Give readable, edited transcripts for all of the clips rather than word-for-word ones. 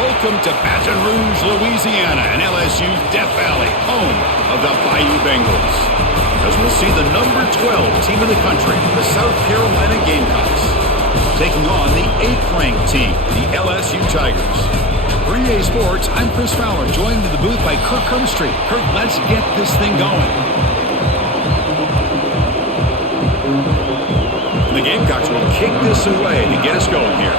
Welcome to Baton Rouge, Louisiana, and LSU's Death Valley, home of the Bayou Bengals. As we'll see the number 12 team in the country, the South Carolina Gamecocks, taking on the 8th-ranked team, the LSU Tigers. For EA Sports, I'm Chris Fowler, joined in the booth by Kirk Hermstreet. Kirk, let's get this thing going. The Gamecocks will kick this away to get us going here.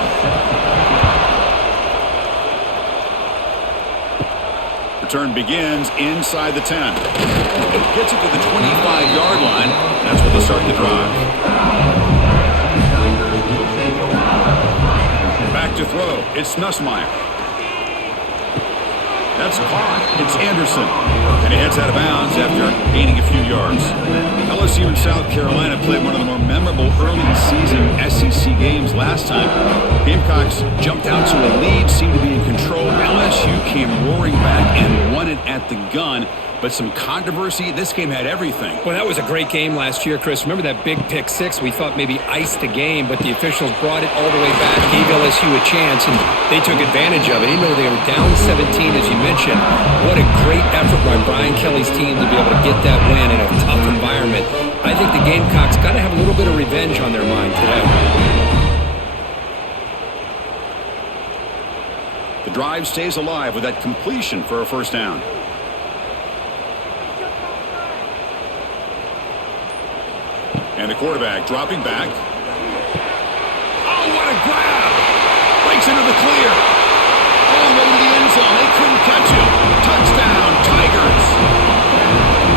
Return begins inside the 10. Gets it to the 25-yard line. That's where they'll start the drive. Back to throw. It's Nussmeier. That's caught. It's Anderson. And he heads out of bounds after gaining a few yards. LSU and South Carolina played one of the more memorable early season SEC games last time. Gamecocks jumped out to a lead, seemed to be in control. LSU came roaring back and won it at the gun. But some controversy. This game had everything. Well, that was a great game last year, Chris. Remember that big pick six? We thought maybe iced the game, but the officials brought it all the way back, gave LSU a chance, and they took advantage of it. Even though they were down 17, as you mentioned, what a great effort by Brian Kelly's team to be able to get that win in a tough environment. I think the Gamecocks got to have a little bit of revenge on their mind today. The drive stays alive with that completion for a first down. And the quarterback dropping back. Oh, what a grab! Breaks into the clear. All the way to the end zone. They couldn't catch him. Touchdown, Tigers!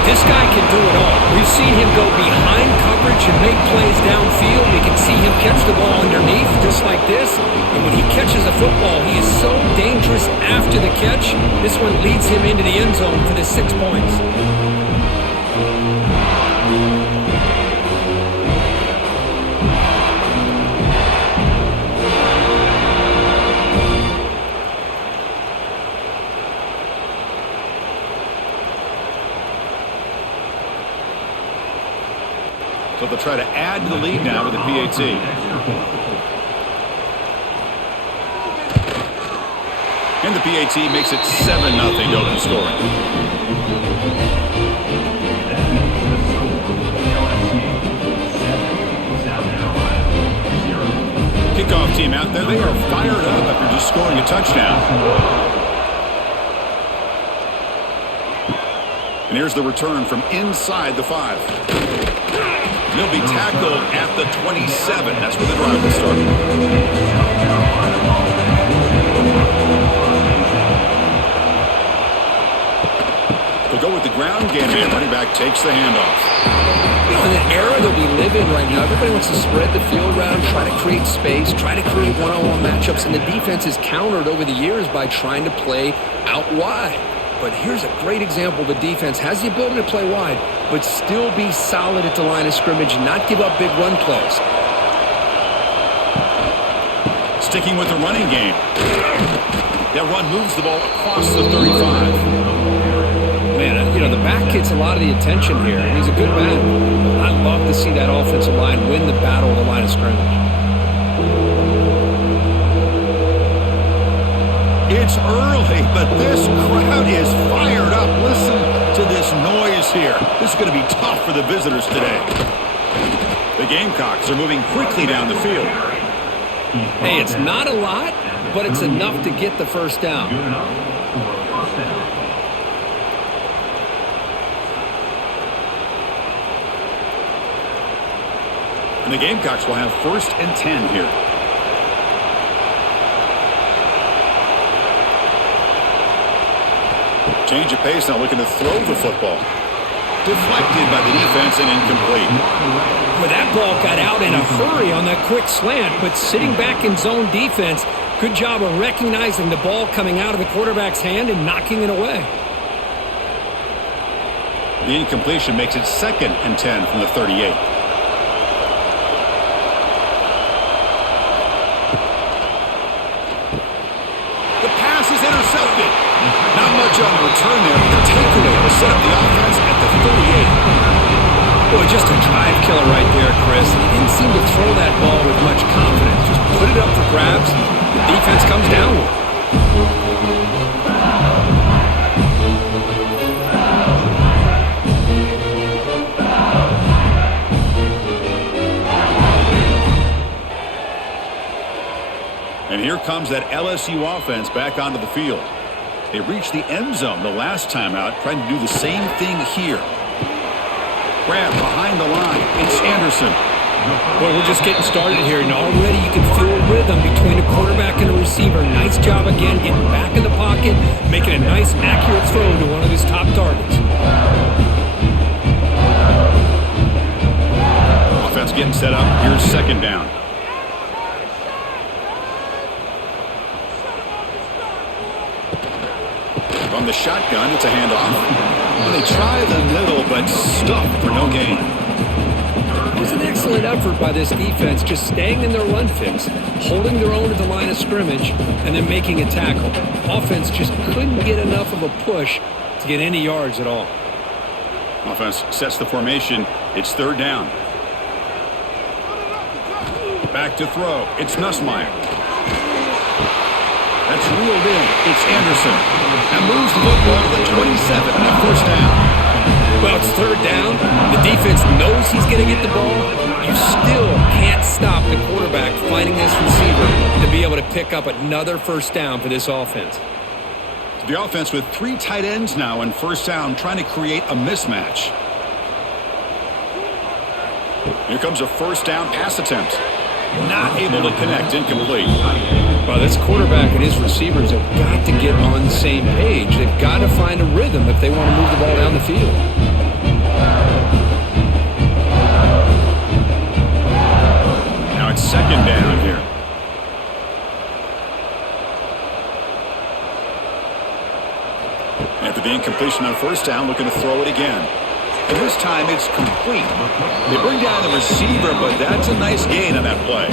This guy can do it all. We've seen him go behind coverage and make plays downfield. We can see him catch the ball underneath, just like this. And when he catches a football, he is so dangerous after the catch. This one leads him into the end zone for the 6 points. So they'll try to add to the lead now with the PAT. And the PAT makes it 7-0 to open scoring. Kickoff team out there. They are fired up after just scoring a touchdown. And here's the return from inside the 5. They'll be tackled at the 27. That's where the drive will start. They'll go with the ground game, and running back takes the handoff. You know, in the era that we live in right now, everybody wants to spread the field around, try to create space, try to create one-on-one matchups, and the defense is countered over the years by trying to play out wide. But here's a great example. The defense has the ability to play wide, but still be solid at the line of scrimmage and not give up big run plays. Sticking with the running game. That run moves the ball across the 35. Man, you know, the back gets a lot of the attention here, and he's a good back. I love to see that offensive line win the battle at the line of scrimmage. It's early, but this crowd is fired up. Listen to this noise here. This is going to be tough for the visitors today. The Gamecocks are moving quickly down the field. Hey, it's not a lot, but it's enough to get the first down. And the Gamecocks will have 1st and 10 here. Change of pace now, looking to throw the football. Deflected by the defense and incomplete. Well, that ball got out in a hurry on that quick slant, but sitting back in zone defense, good job of recognizing the ball coming out of the quarterback's hand and knocking it away. The incompletion makes it 2nd and 10 from the 38. The pass is intercepted. Not much on the return there, but the takeaway will set up the offense at the 38. Boy, just a drive killer right there, Chris. He didn't seem to throw that ball with much confidence. Just put it up for grabs. The defense comes down with it. comes that LSU offense back onto the field. They reached the end zone the last time out, trying to do the same thing here. Grab behind the line. It's Anderson. Well, we're just getting started here, and already you can feel a rhythm between the quarterback and the receiver. Nice job again, getting back in the pocket, making a nice, accurate throw to one of his top targets. Offense getting set up. Here's second down. From the shotgun, it's a handoff. Well, they try the middle, but stuffed for no gain. It was an excellent effort by this defense, just staying in their run fix, holding their own at the line of scrimmage, and then making a tackle. Offense just couldn't get enough of a push to get any yards at all. Offense sets the formation. It's third down. Back to throw. It's Nussmeier. That's reeled in. It's Anderson. And moves the football to the 27 and first down. Well, it's third down. The defense knows he's going to get the ball. You still can't stop the quarterback finding this receiver to be able to pick up another first down for this offense. The offense with 3 tight ends now in first down, trying to create a mismatch. Here comes a first down pass attempt. Not able to connect, incomplete. Well, this quarterback and his receivers have got to get on the same page. They've got to find a rhythm if they want to move the ball down the field. Now it's second down here. After the incompletion on first down, looking to throw it again. And this time it's complete. They bring down the receiver, but that's a nice gain on that play.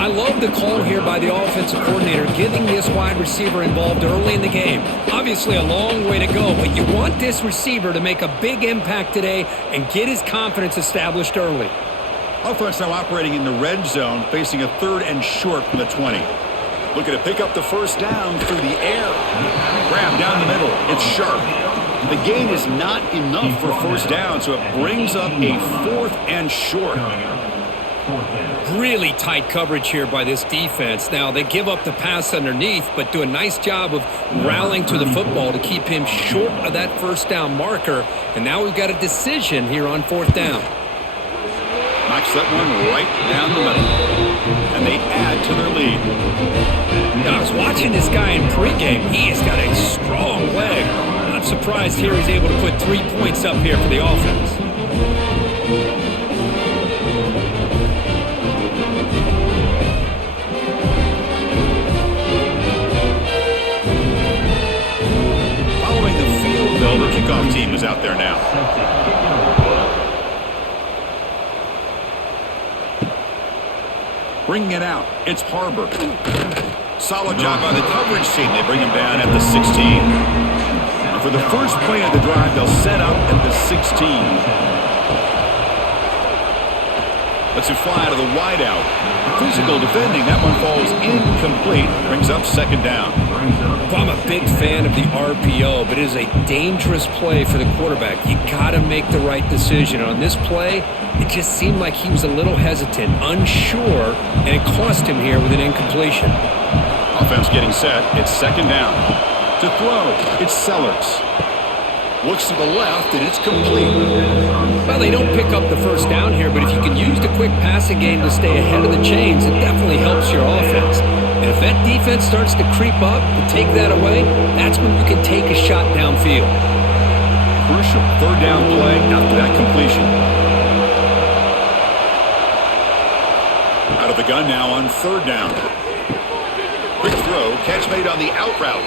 I love the call here by the offensive coordinator, getting this wide receiver involved early in the game. Obviously a long way to go, but you want this receiver to make a big impact today and get his confidence established early. Offense now operating in the red zone, facing a third and short from the 20. Looking to pick up the first down through the air. Grab down the middle. It's Sharp. The gain is not enough for first down, so it brings up a fourth and short. Really tight coverage here by this defense. Now, they give up the pass underneath, but do a nice job of rallying to the football to keep him short of that first down marker. And now we've got a decision here on fourth down. Knocks that one right down the middle. And they add to their lead. Now, I was watching this guy in pregame. He has got a strong leg. Not surprised here he's able to put 3 points up here for the offense. Following the field, though, the kickoff team is out there now. Bringing it out, it's Harbor. Solid job by the coverage team. They bring him down at the 16. And for the first play of the drive, they'll set up at the 16. Lets it fly out of the wideout. Physical defending. That one falls incomplete. Brings up second down. Well, I'm a big fan of the RPO, but it is a dangerous play for the quarterback. You got to make the right decision. On this play, it just seemed like he was a little hesitant, unsure, and it cost him here with an incompletion. Offense getting set. It's second down. To throw, it's Sellers. Looks to the left, and it's complete. Well, they don't pick up the first down here, but if you can use the quick passing game to stay ahead of the chains, it definitely helps your offense. And if that defense starts to creep up and take that away, that's when you can take a shot downfield. Crucial third down play after that completion. Out of the gun now on third down. Quick throw, catch made on the out route.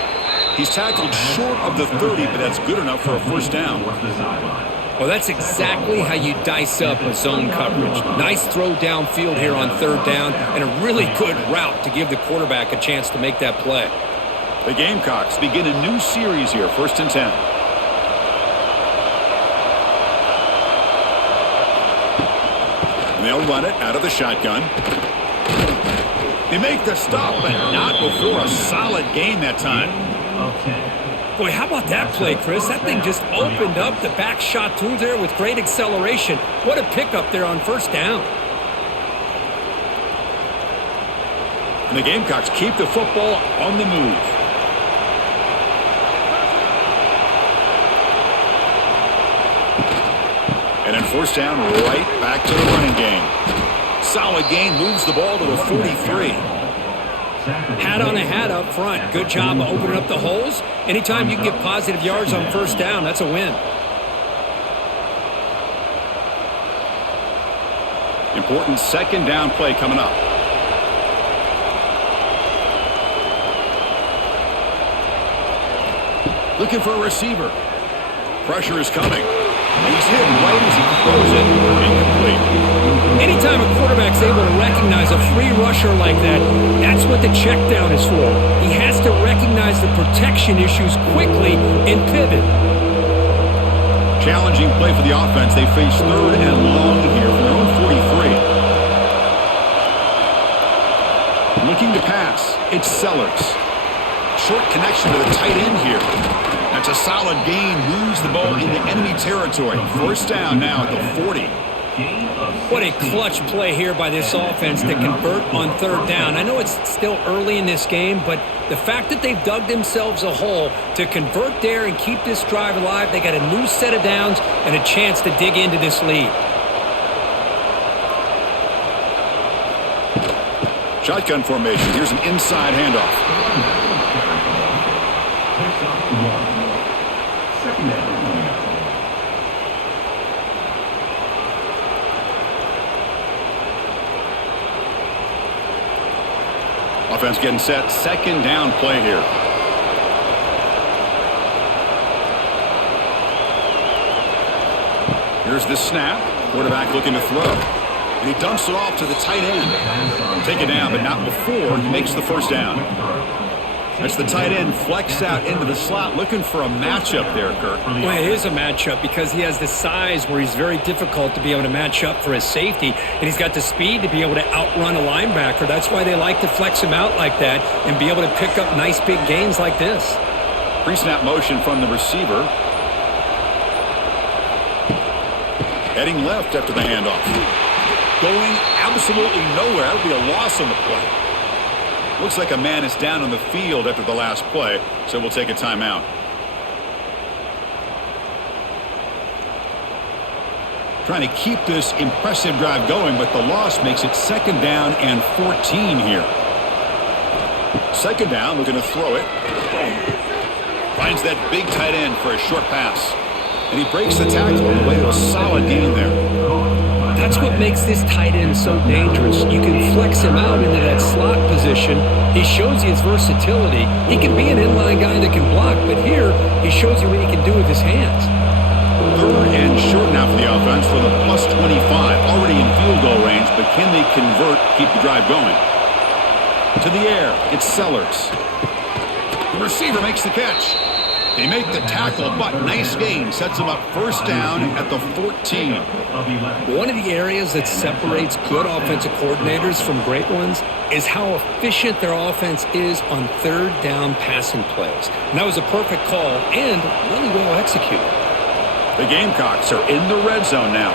He's tackled short of the 30, but that's good enough for a first down. Well, that's exactly how you dice up a zone coverage. Nice throw downfield here on third down, and a really good route to give the quarterback a chance to make that play. The Gamecocks begin a new series here, 1st and 10. And they'll run it out of the shotgun. They make the stop, but not before a solid gain that time. Boy, how about that play, Chris? That thing just opened up. The back shot through there with great acceleration. What a pickup there on first down. And the Gamecocks keep the football on the move. And then first down, right back to the running game. Solid gain, moves the ball to the 43. Hat on a hat up front. Good job of opening up the holes. Anytime you can get positive yards on first down, that's a win. Important second down play coming up. Looking for a receiver. Pressure is coming. He's hit right as he throws it. Incomplete. Anytime a quarterback's able to recognize a free rusher like that, that's what the check down is for. He has to recognize the protection issues quickly and pivot. Challenging play for the offense. They face third and long here from their own 43. Looking to pass. It's Sellers. Short connection to the tight end here. That's a solid gain. Moves the ball into enemy territory. First down now at the 40. What a clutch play here by this offense to convert on third down. I know it's still early in this game, but the fact that they've dug themselves a hole to convert there and keep this drive alive, they got a new set of downs and a chance to dig into this lead. Shotgun formation. Here's an inside handoff. Offense getting set. Second down play here. Here's the snap. Quarterback looking to throw. And he dumps it off to the tight end. Take it down, but not before he makes the first down. That's the tight end flex out into the slot, looking for a matchup there, Kirk. Well, it is a matchup because he has the size where he's very difficult to be able to match up for his safety, and he's got the speed to be able to outrun a linebacker. That's why they like to flex him out like that and be able to pick up nice big gains like this. Pre-snap motion from the receiver. Heading left after the handoff. Going absolutely nowhere. That would be a loss on the play. Looks like a man is down on the field after the last play, so we'll take a timeout. Trying to keep this impressive drive going, but the loss makes it second down and 14 here. Second down, looking to throw it. Finds that big tight end for a short pass. And he breaks the tackle on the way to a solid gain there. That's what makes this tight end so dangerous. You can flex him out into that slot position. He shows you his versatility. He can be an inline guy that can block, but here he shows you what he can do with his hands. Third and short now for the offense for the plus 25. Already in field goal range, but can they convert, keep the drive going? To the air, it's Sellers. The receiver makes the catch. They make the tackle, but nice gain. Sets them up first down at the 14. One of the areas that separates good offensive coordinators from great ones is how efficient their offense is on third down passing plays. And that was a perfect call and really well executed. The Gamecocks are in the red zone now.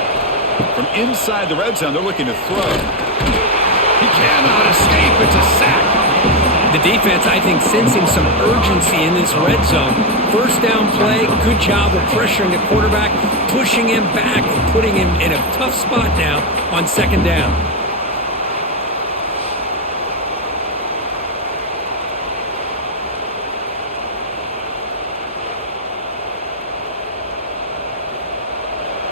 From inside the red zone, they're looking to throw. He cannot escape. It's a sack. The defense, I think, sensing some urgency in this red zone. First down play, good job of pressuring the quarterback, pushing him back, and putting him in a tough spot now on second down.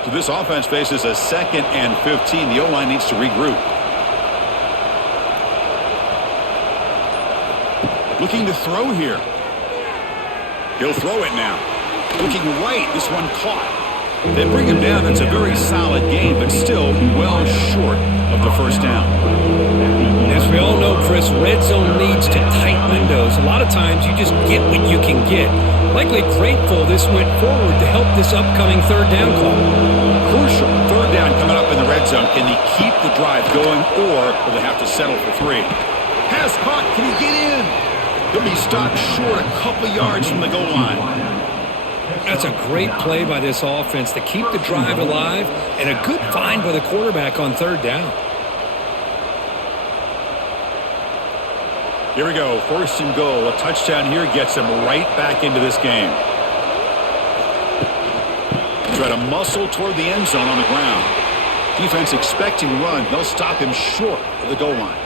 So this offense faces a second and 15. The O-line needs to regroup. Looking to throw here. He'll throw it now. Looking right. This one caught. They bring him down. That's a very solid gain, but still well short of the first down. As we all know, Chris, red zone leads to tight windows. A lot of times you just get what you can get. Likely grateful this went forward to help this upcoming third down call. Crucial. Third down coming up in the red zone. Can they keep the drive going, or will they have to settle for 3? Pass caught. Can he get in? He'll be stopped short a couple yards from the goal line. That's a great play by this offense to keep the drive alive and a good find by the quarterback on third down. Here we go, 1st and goal. A touchdown here gets them right back into this game. Try to muscle toward the end zone on the ground. Defense expecting run. They'll stop him short of the goal line.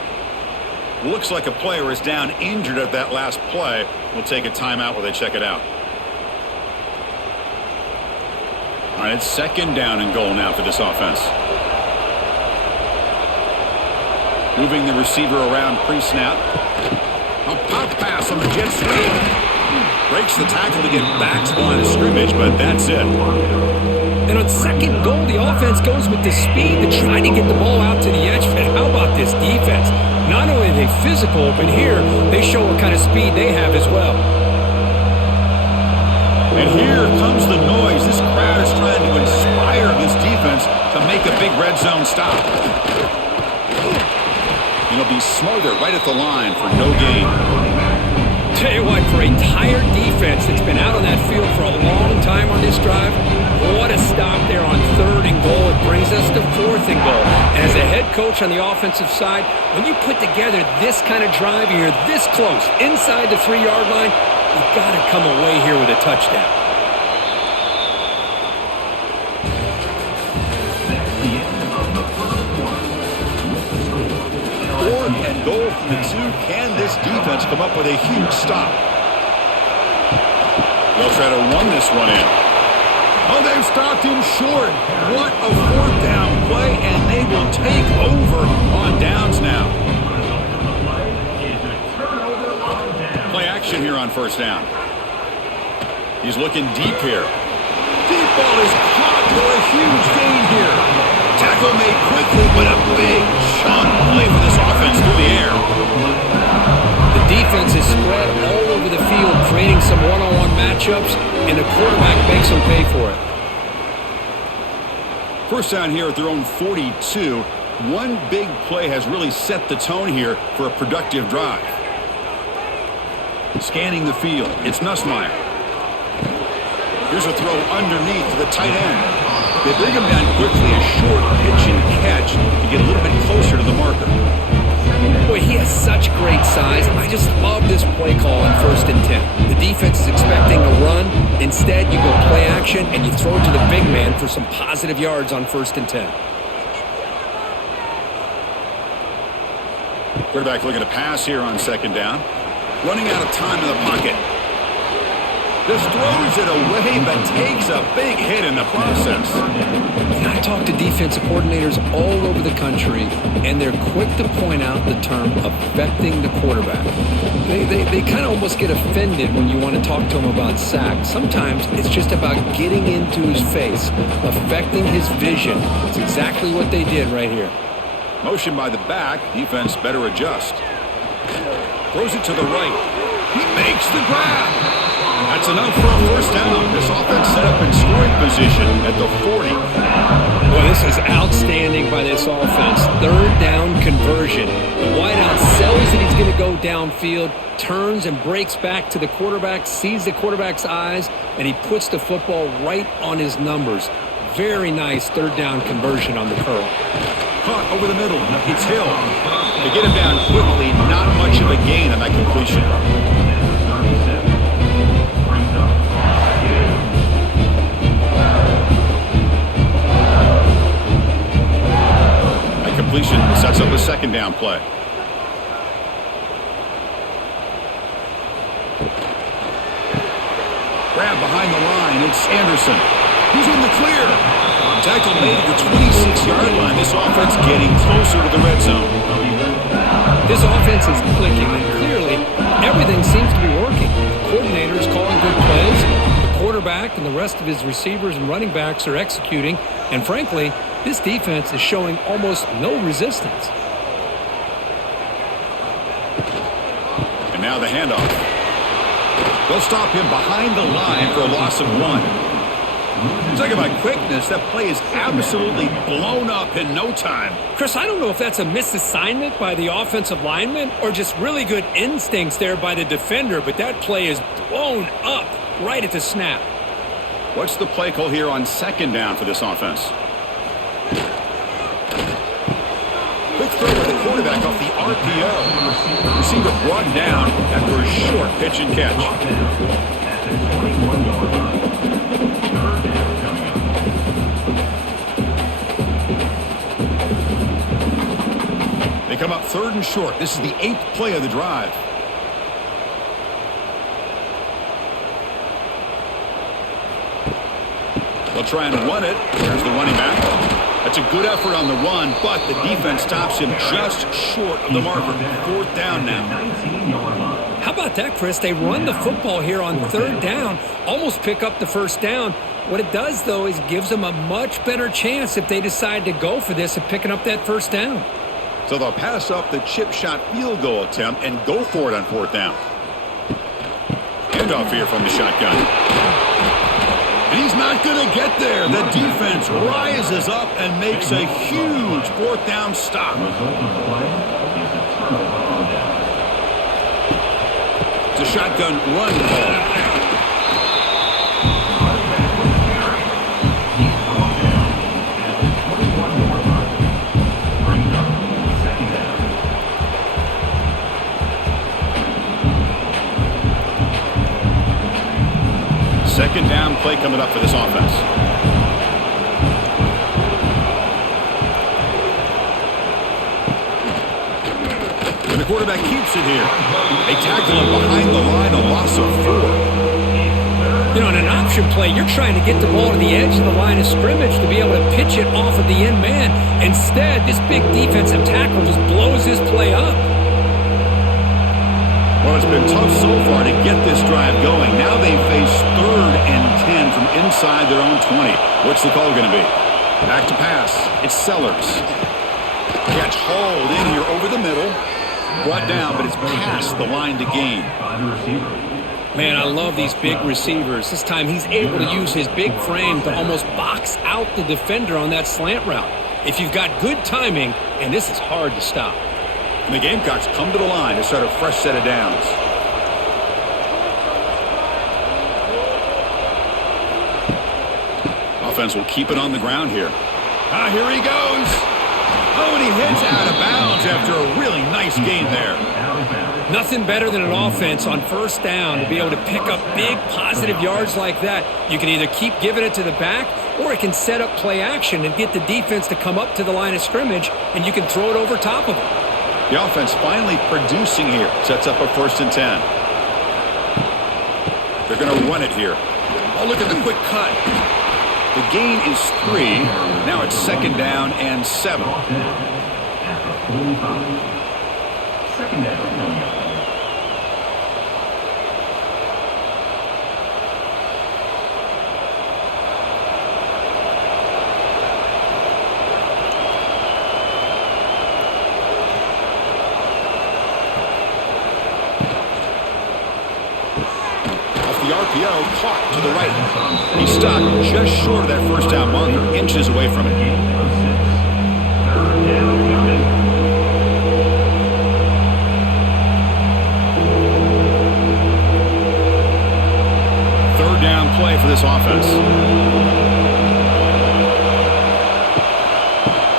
Looks like a player is down injured at that last play. We'll take a timeout while they check it out. All right, it's 2nd down and goal now for this offense. Moving the receiver around pre-snap. A pop pass on the jet sweep. Breaks the tackle to get back to the line of scrimmage, but that's it. And on 2nd goal, the offense goes with the speed to try to get the ball out to the edge. But how about this defense? Not only are they physical, but here they show what kind of speed they have as well. And here comes the noise. This crowd is trying to inspire this defense to make a big red zone stop. He'll be smothered right at the line for no gain. Tell you what, for a tired defense that's been out on that field for a long time on this drive, what a stop there on 3rd and goal. It brings us to 4th and goal. And as a head coach on the offensive side, when you put together this kind of drive and you're this close inside the 3-yard line, you've got to come away here with a touchdown. 4th and goal from the 2. Can this defense come up with a huge stop? They'll try to run this one in. Oh, they've stopped him short. What a 4th down play, and they will take over on downs now. Play action here on 1st down. He's looking deep here. Deep ball is caught for a huge gain here. Tackle made quickly, but a big chunk play for this offense through the air. The defense is spread all over the field, creating some one-on-one matchups, and the quarterback makes them pay for it. 1st down here at their own 42. One big play has really set the tone here for a productive drive. Scanning the field, it's Nussmeier. Here's a throw underneath to the tight end. They bring him down quickly, a short pitch and catch to get a little bit closer to the marker. Boy, he has such great size. I just love this play call on 1st and 10. The defense is expecting a run. Instead, you go play action and you throw it to the big man for some positive yards on 1st and 10. Quarterback looking to pass here on 2nd down. Running out of time in the pocket. Just throws it away, but takes a big hit in the process. And I talk to defensive coordinators all over the country, and they're quick to point out the term affecting the quarterback. They kind of almost get offended when you want to talk to them about sacks. Sometimes it's just about getting into his face, affecting his vision. It's exactly what they did right here. Motion by the back. Defense better adjust. Throws it to the right. He makes the grab. That's enough for a 1st down. This offense set up in scoring position at the 40. Well, this is outstanding by this offense. 3rd down conversion. The wideout sells that he's going to go downfield, turns and breaks back to the quarterback, sees the quarterback's eyes, and he puts the football right on his numbers. Very nice 3rd down conversion on the curl. Caught over the middle. It's Hill. To get him down quickly, not much of a gain on that completion. That completion sets up a 2nd down play. Grab behind the line. It's Anderson. He's in the clear. Tackle made at the 26-yard line. This offense getting closer to the red zone. This offense is clicking, and clearly everything seems to be working. The coordinator is calling good plays. The quarterback and the rest of his receivers and running backs are executing. And frankly, this defense is showing almost no resistance. And now the handoff. They'll stop him behind the line for a loss of 1. Talking about quickness, that play is absolutely blown up in no time. Chris, I don't know if that's a misassignment by the offensive lineman or just really good instincts there by the defender, but that play is blown up right at the snap. What's the play call here on 2nd down for this offense? Quick throw with the quarterback off the RPO. Receiver brought down after a short pitch and catch. They come up 3rd and short. This is the 8th play of the drive. They'll try and run it. There's the running back. That's a good effort on the run, but the defense stops him just short of the marker. 4th down now. How about that, Chris? They run the football here on 3rd down, almost pick up the 1st down. What it does, though, is gives them a much better chance if they decide to go for this and picking up that 1st down. So they'll pass up the chip shot field goal attempt and go for it on 4th down. Handoff here from the shotgun. And he's not going to get there. The defense rises up and makes a huge 4th down stop. It's a shotgun run call. Second down play coming up for this offense. And the quarterback keeps it here. They tackle him behind the line, a loss of 4. You know, in an option play, you're trying to get the ball to the edge of the line of scrimmage to be able to pitch it off of the end man. Instead, this big defensive tackle just blows this play up. Well, it's been tough so far to get this drive going. Now they face 3rd and 10 from inside their own 20. What's the call going to be? Back to pass. It's Sellers. Catch hauled in here over the middle. Brought down, but it's past the line to gain. Man, I love these big receivers. This time he's able to use his big frame to almost box out the defender on that slant route. If you've got good timing, and this is hard to stop. And the Gamecocks come to the line to start a fresh set of downs. Offense will keep it on the ground here. Here he goes. Oh, and he hits out of bounds after a really nice gain there. Nothing better than an offense on 1st down to be able to pick up big positive yards like that. You can either keep giving it to the back, or it can set up play action and get the defense to come up to the line of scrimmage, and you can throw it over top of them. The offense finally producing here. Sets up a 1st and 10. They're going to run it here. Oh, look at the quick cut. The gain is 3. Now it's 2nd down and 7. Second down. RPO caught to the right. He stopped just short of that 1st down marker, inches away from it. 3rd down play for this offense.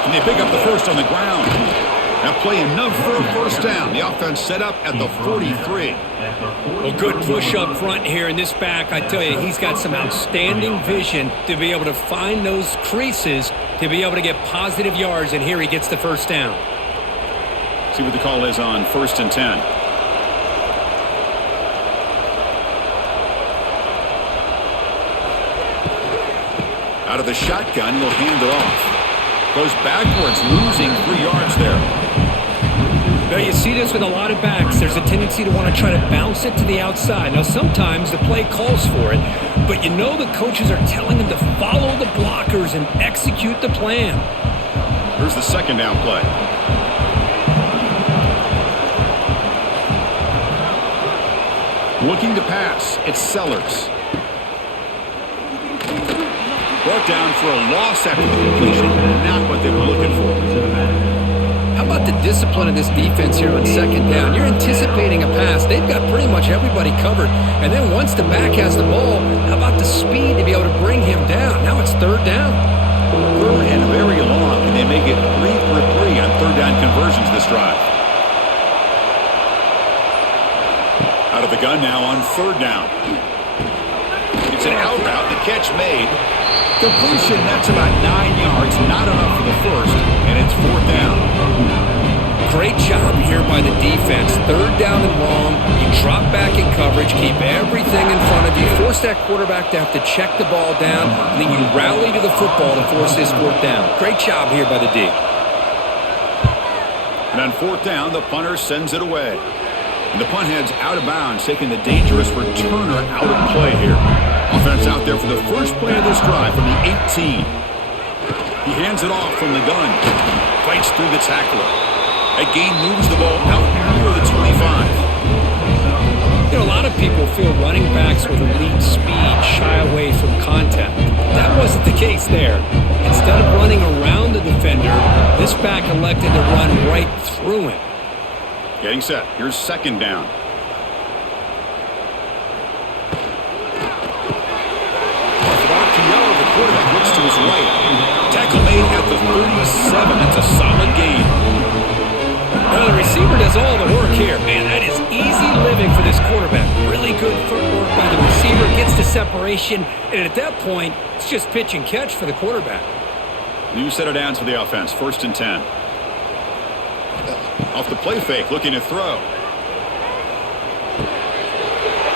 And they pick up the 1st on the ground. Now play enough for a 1st down. The offense set up at the 43. Well, good push up front here in this back. I tell you, he's got some outstanding vision to be able to find those creases to be able to get positive yards, and here he gets the 1st down. See what the call is on 1st and 10. Out of the shotgun, he'll hand it off. Goes backwards, losing 3 yards there. Now, you see this with a lot of backs. There's a tendency to want to try to bounce it to the outside. Now, sometimes the play calls for it, but you know the coaches are telling them to follow the blockers and execute the plan. Here's the 2nd down play. Looking to pass. It's Sellers. Brought down for a loss after the completion. Not what they were looking for. How about the discipline of this defense here on 2nd down? You're anticipating a pass. They've got pretty much everybody covered. And then once the back has the ball, how about the speed to be able to bring him down? Now it's 3rd down. 3rd and very long. and they make it 3 for 3 on third down conversions this drive. Out of the gun now on third down. It's an out route. The catch made. Completion, that's about 9 yards. Not enough for the first, and it's fourth down. Great job here by the defense. Third down and long. You drop back in coverage, keep everything in front of you, force that quarterback to have to check the ball down, and then you rally to the football to force this fourth down. Great job here by the D. And on fourth down, the punter sends it away. And the punt heads out of bounds, taking the dangerous returner out of play here. Offense out there for the first play of this drive from the 18. He hands it off from the gun. Fights through the tackler. That gain moves the ball out near the 25. You know, a lot of people feel running backs with elite speed shy away from contact. That wasn't the case there. Instead of running around the defender, this back elected to run right through him. Getting set. Here's second down. The quarterback looks to his right. Tackle made at the 37. That's a solid gain. Well, the receiver does all the work here. Man, that is easy living for this quarterback. Really good footwork by the receiver. Gets the separation. And at that point, it's just pitch and catch for the quarterback. New set of downs for the offense. First and 10. Off the play fake, looking to throw.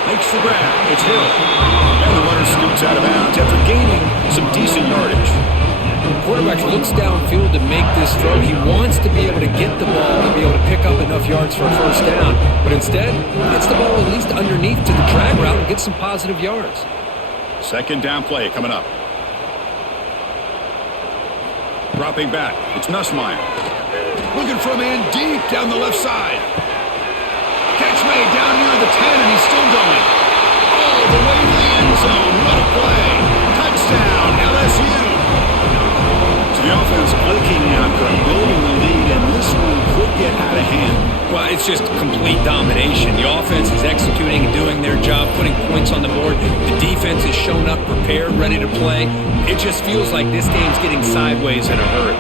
Makes the grab. It's Hill. And the runner scoots out of bounds after gaining some decent yardage. The quarterback looks downfield to make this throw. He wants to be able to get the ball and be able to pick up enough yards for a first down. But instead, he gets the ball at least underneath to the drag route and gets some positive yards. Second down play coming up. Dropping back. It's Nussmeier. Looking for a man deep down the left side. Catch made down near the 10, and he's still going. All the way to the end zone. What a play. Touchdown, LSU. So the offense blinking now, building the lead, and this one could get out of hand. Well, it's just complete domination. The offense is executing and doing their job, putting points on the board. The defense is shown up, prepared, ready to play. It just feels like this game's getting sideways in a hurry.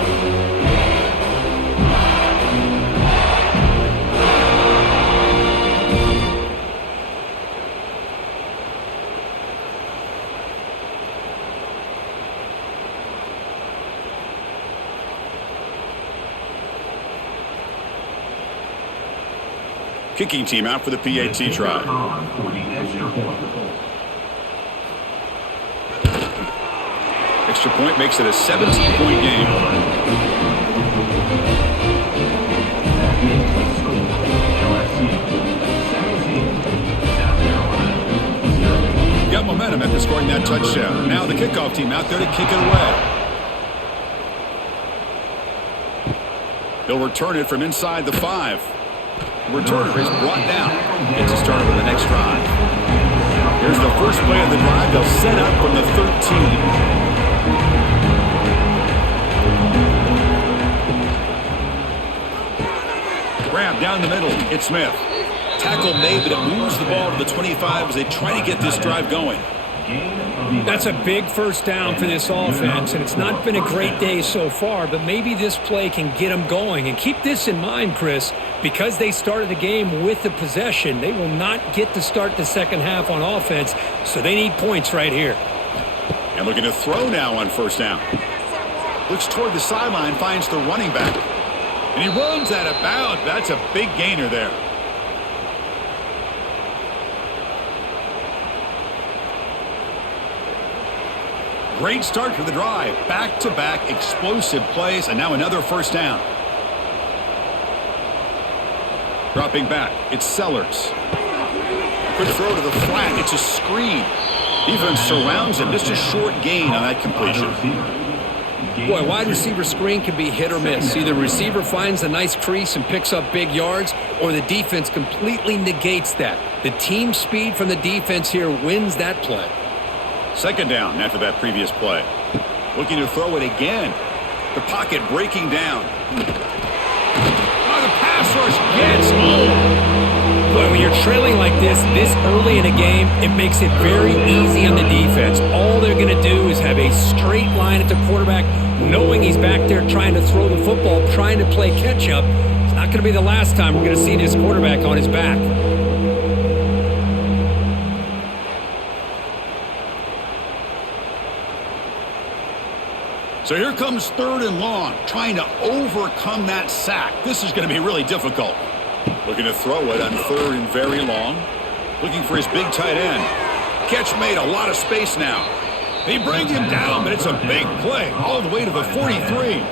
Kicking team out for the PAT try. Extra point makes it a 17-point game. Got momentum after scoring that touchdown. Now the kickoff team out there to kick it away. He'll return it from inside the 5. Returner is brought down. Gets a start with the next drive. Here's the first play of the drive. They'll set up from the 13. Grab down the middle. It's Smith. Tackle made, but it moves the ball to the 25 as they try to get this drive going. That's a big first down for this offense, and it's not been a great day so far, but maybe this play can get them going. And keep this in mind, Chris, because they started the game with the possession, they will not get to start the second half on offense, so they need points right here. And looking to throw now on first down. Looks toward the sideline, finds the running back. And he runs out of bounds. That's a big gainer there. Great start to the drive. Back-to-back explosive plays, and now another first down. Dropping back, it's Sellers. Quick throw to the flat. It's a screen. Defense surrounds him. Just a short gain on that completion. Boy, wide receiver screen can be hit or miss. Either receiver finds a nice crease and picks up big yards, or the defense completely negates that. The team speed from the defense here wins that play. Second down after that previous play. Looking to throw it again. The pocket breaking down. Oh, the pass rush gets Boy, when you're trailing like this early in a game, it makes it very easy on the defense. All they're going to do is have a straight line at the quarterback, knowing he's back there trying to throw the football, trying to play catch-up. It's not going to be the last time we're going to see this quarterback on his back. So here comes 3rd and long, trying to overcome that sack. This is going to be really difficult. Looking to throw it on 3rd and very long. Looking for his big tight end. Catch made, a lot of space now. They bring him down, but it's a big play, all the way to the 43.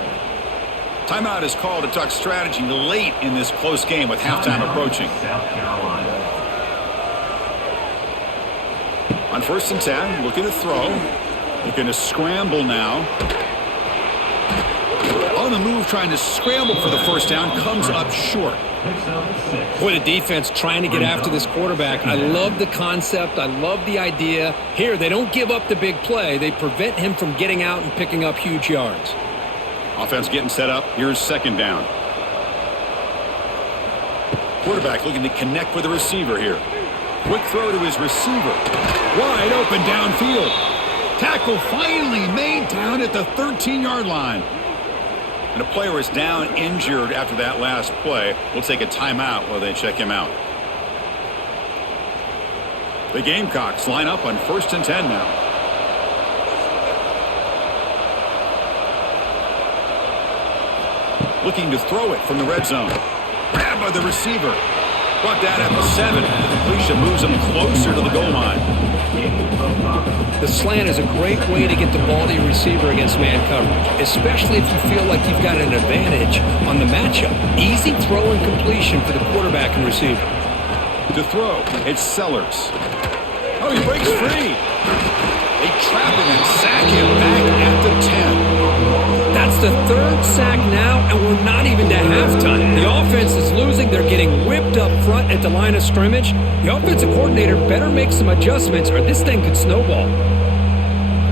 Timeout is called to talk strategy late in this close game with halftime approaching. On 1st and 10, looking to throw. Looking to scramble now. On the move, trying to scramble for the first down, comes up short. Boy, the defense trying to get after this quarterback. I love the concept. I love the idea. Here, they don't give up the big play. They prevent him from getting out and picking up huge yards. Offense getting set up. Here's 2nd down. Quarterback looking to connect with the receiver here. Quick throw to his receiver. Wide open downfield. Tackle finally made down at the 13-yard line. And a player is down injured after that last play. We'll take a timeout while they check him out. The Gamecocks line up on 1st and 10 now. Looking to throw it from the red zone. Grabbed by the receiver. Brought down at the 7. The completion moves him closer to the goal line. The slant is a great way to get the ball to your receiver against man coverage, especially if you feel like you've got an advantage on the matchup. Easy throw and completion for the quarterback and receiver. To throw, it's Sellers. Oh, he breaks free. They trap him and sack him back at the 10. That's the 3rd sack now, and we're not even to halftime. The offense is losing. They're getting whipped up front at the line of scrimmage. The offensive coordinator better make some adjustments or this thing could snowball.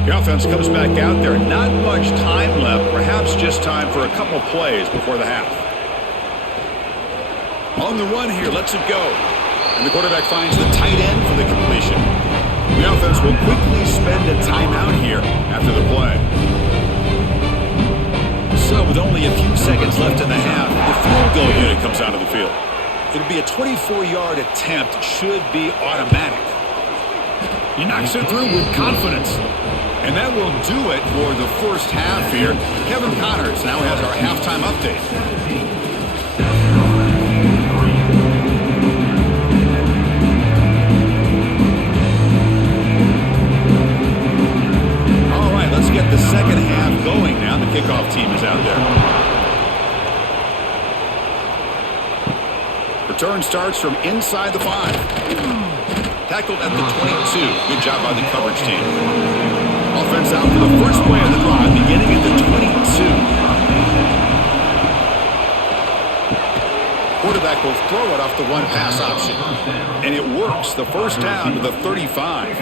The offense comes back out there. Not much time left. Perhaps just time for a couple plays before the half. On the run here. Lets it go. And the quarterback finds the tight end for the completion. The offense will quickly spend a timeout here after the play. So with only a few seconds left in the half, the field goal unit comes out of the field. It'll be a 24-yard attempt. Should be automatic. He knocks it through with confidence. And that will do it for the first half here. Kevin Connors now has our halftime update. All right, let's get the second half going now. The kickoff team is out there. Return starts from inside the 5. Tackled at the 22. Good job by the coverage team. Offense out for the first play of the drive, beginning at the 22. Quarterback will throw it off the one-pass option. And it works. The first down to the 35.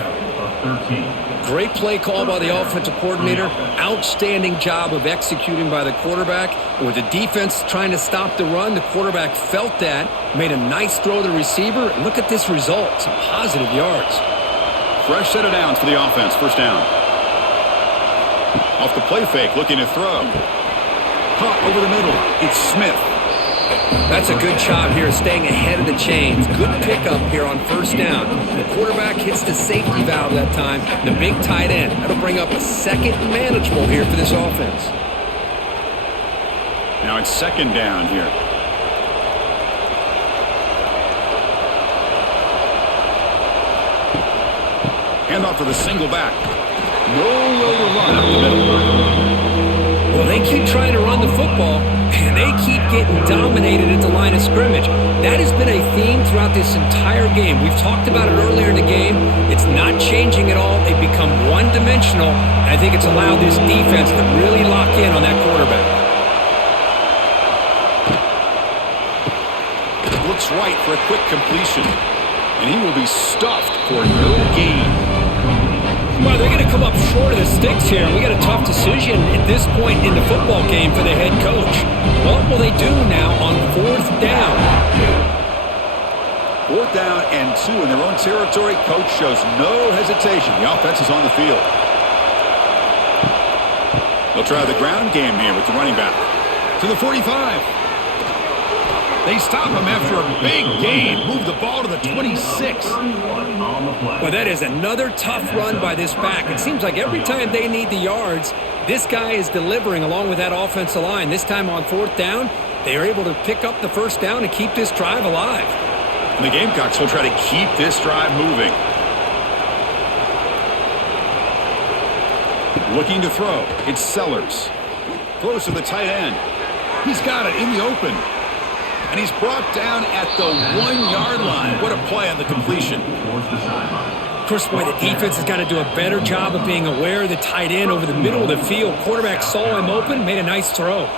Great play call by the offensive coordinator. Outstanding job of executing by the quarterback. With the defense trying to stop the run, the quarterback felt that, made a nice throw to the receiver. Look at this result. Some positive yards. Fresh set of downs for the offense. First down. Off the play fake, looking to throw. Caught over the middle. It's Smith. That's a good job here, staying ahead of the chains. Good pickup here on first down. The quarterback hits the safety valve that time. The big tight end. That'll bring up a second manageable here for this offense. Now it's second down here. Hand off for the single back. Nowhere to run up the middle. Well, they keep trying to run the football, and they keep getting dominated at the line of scrimmage. That has been a theme throughout this entire game. We've talked about it earlier in the game. It's not changing at all. They've become one-dimensional, and I think it's allowed this defense to really lock in on that quarterback. Looks right for a quick completion, and he will be stuffed for no gain. Well, they're going to come up short of the sticks here. We got a tough decision at this point in the football game for the head coach. What will they do now on 4th down? 4th down and 2 in their own territory. Coach shows no hesitation. The offense is on the field. They'll try the ground game here with the running back. To the 45. They stop him after a big gain. Move the ball to the 26. Well, that is another tough run by this back. It seems like every time they need the yards, this guy is delivering along with that offensive line. This time on 4th down, they are able to pick up the first down and keep this drive alive. And the Gamecocks will try to keep this drive moving. Looking to throw. It's Sellers. Throws to the tight end. He's got it in the open. And he's brought down at the 1-yard line. What a play on the completion. Chris, boy, the defense has got to do a better job of being aware of the tight end over the middle of the field. Quarterback saw him open, made a nice throw.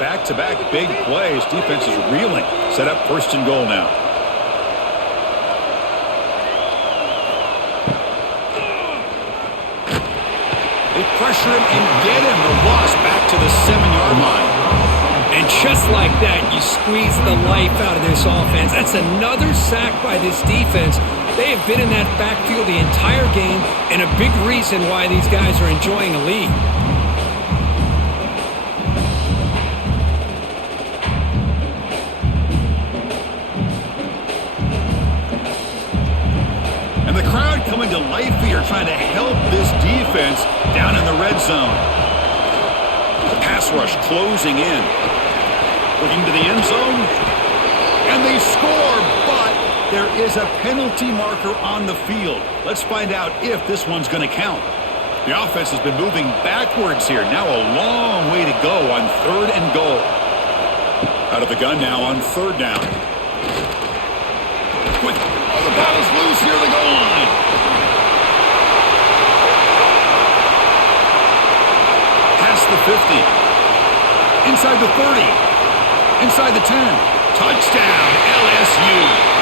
Back-to-back big plays. Defense is reeling. Set up 1st and goal now. They pressure him and get him. The loss back to the 7-yard line. And just like that, you squeeze the life out of this offense. That's another sack by this defense. They have been in that backfield the entire game, and a big reason why these guys are enjoying a lead. And the crowd coming to life here, trying to help this defense down in the red zone. The pass rush closing in. Looking to the end zone. And they score, but there is a penalty marker on the field. Let's find out if this one's going to count. The offense has been moving backwards here. Now a long way to go on 3rd and goal. Out of the gun now on 3rd down. Quick. Oh, the ball is loose near the goal line. Past the 50. Inside the 30. Inside the 10. Touchdown, LSU.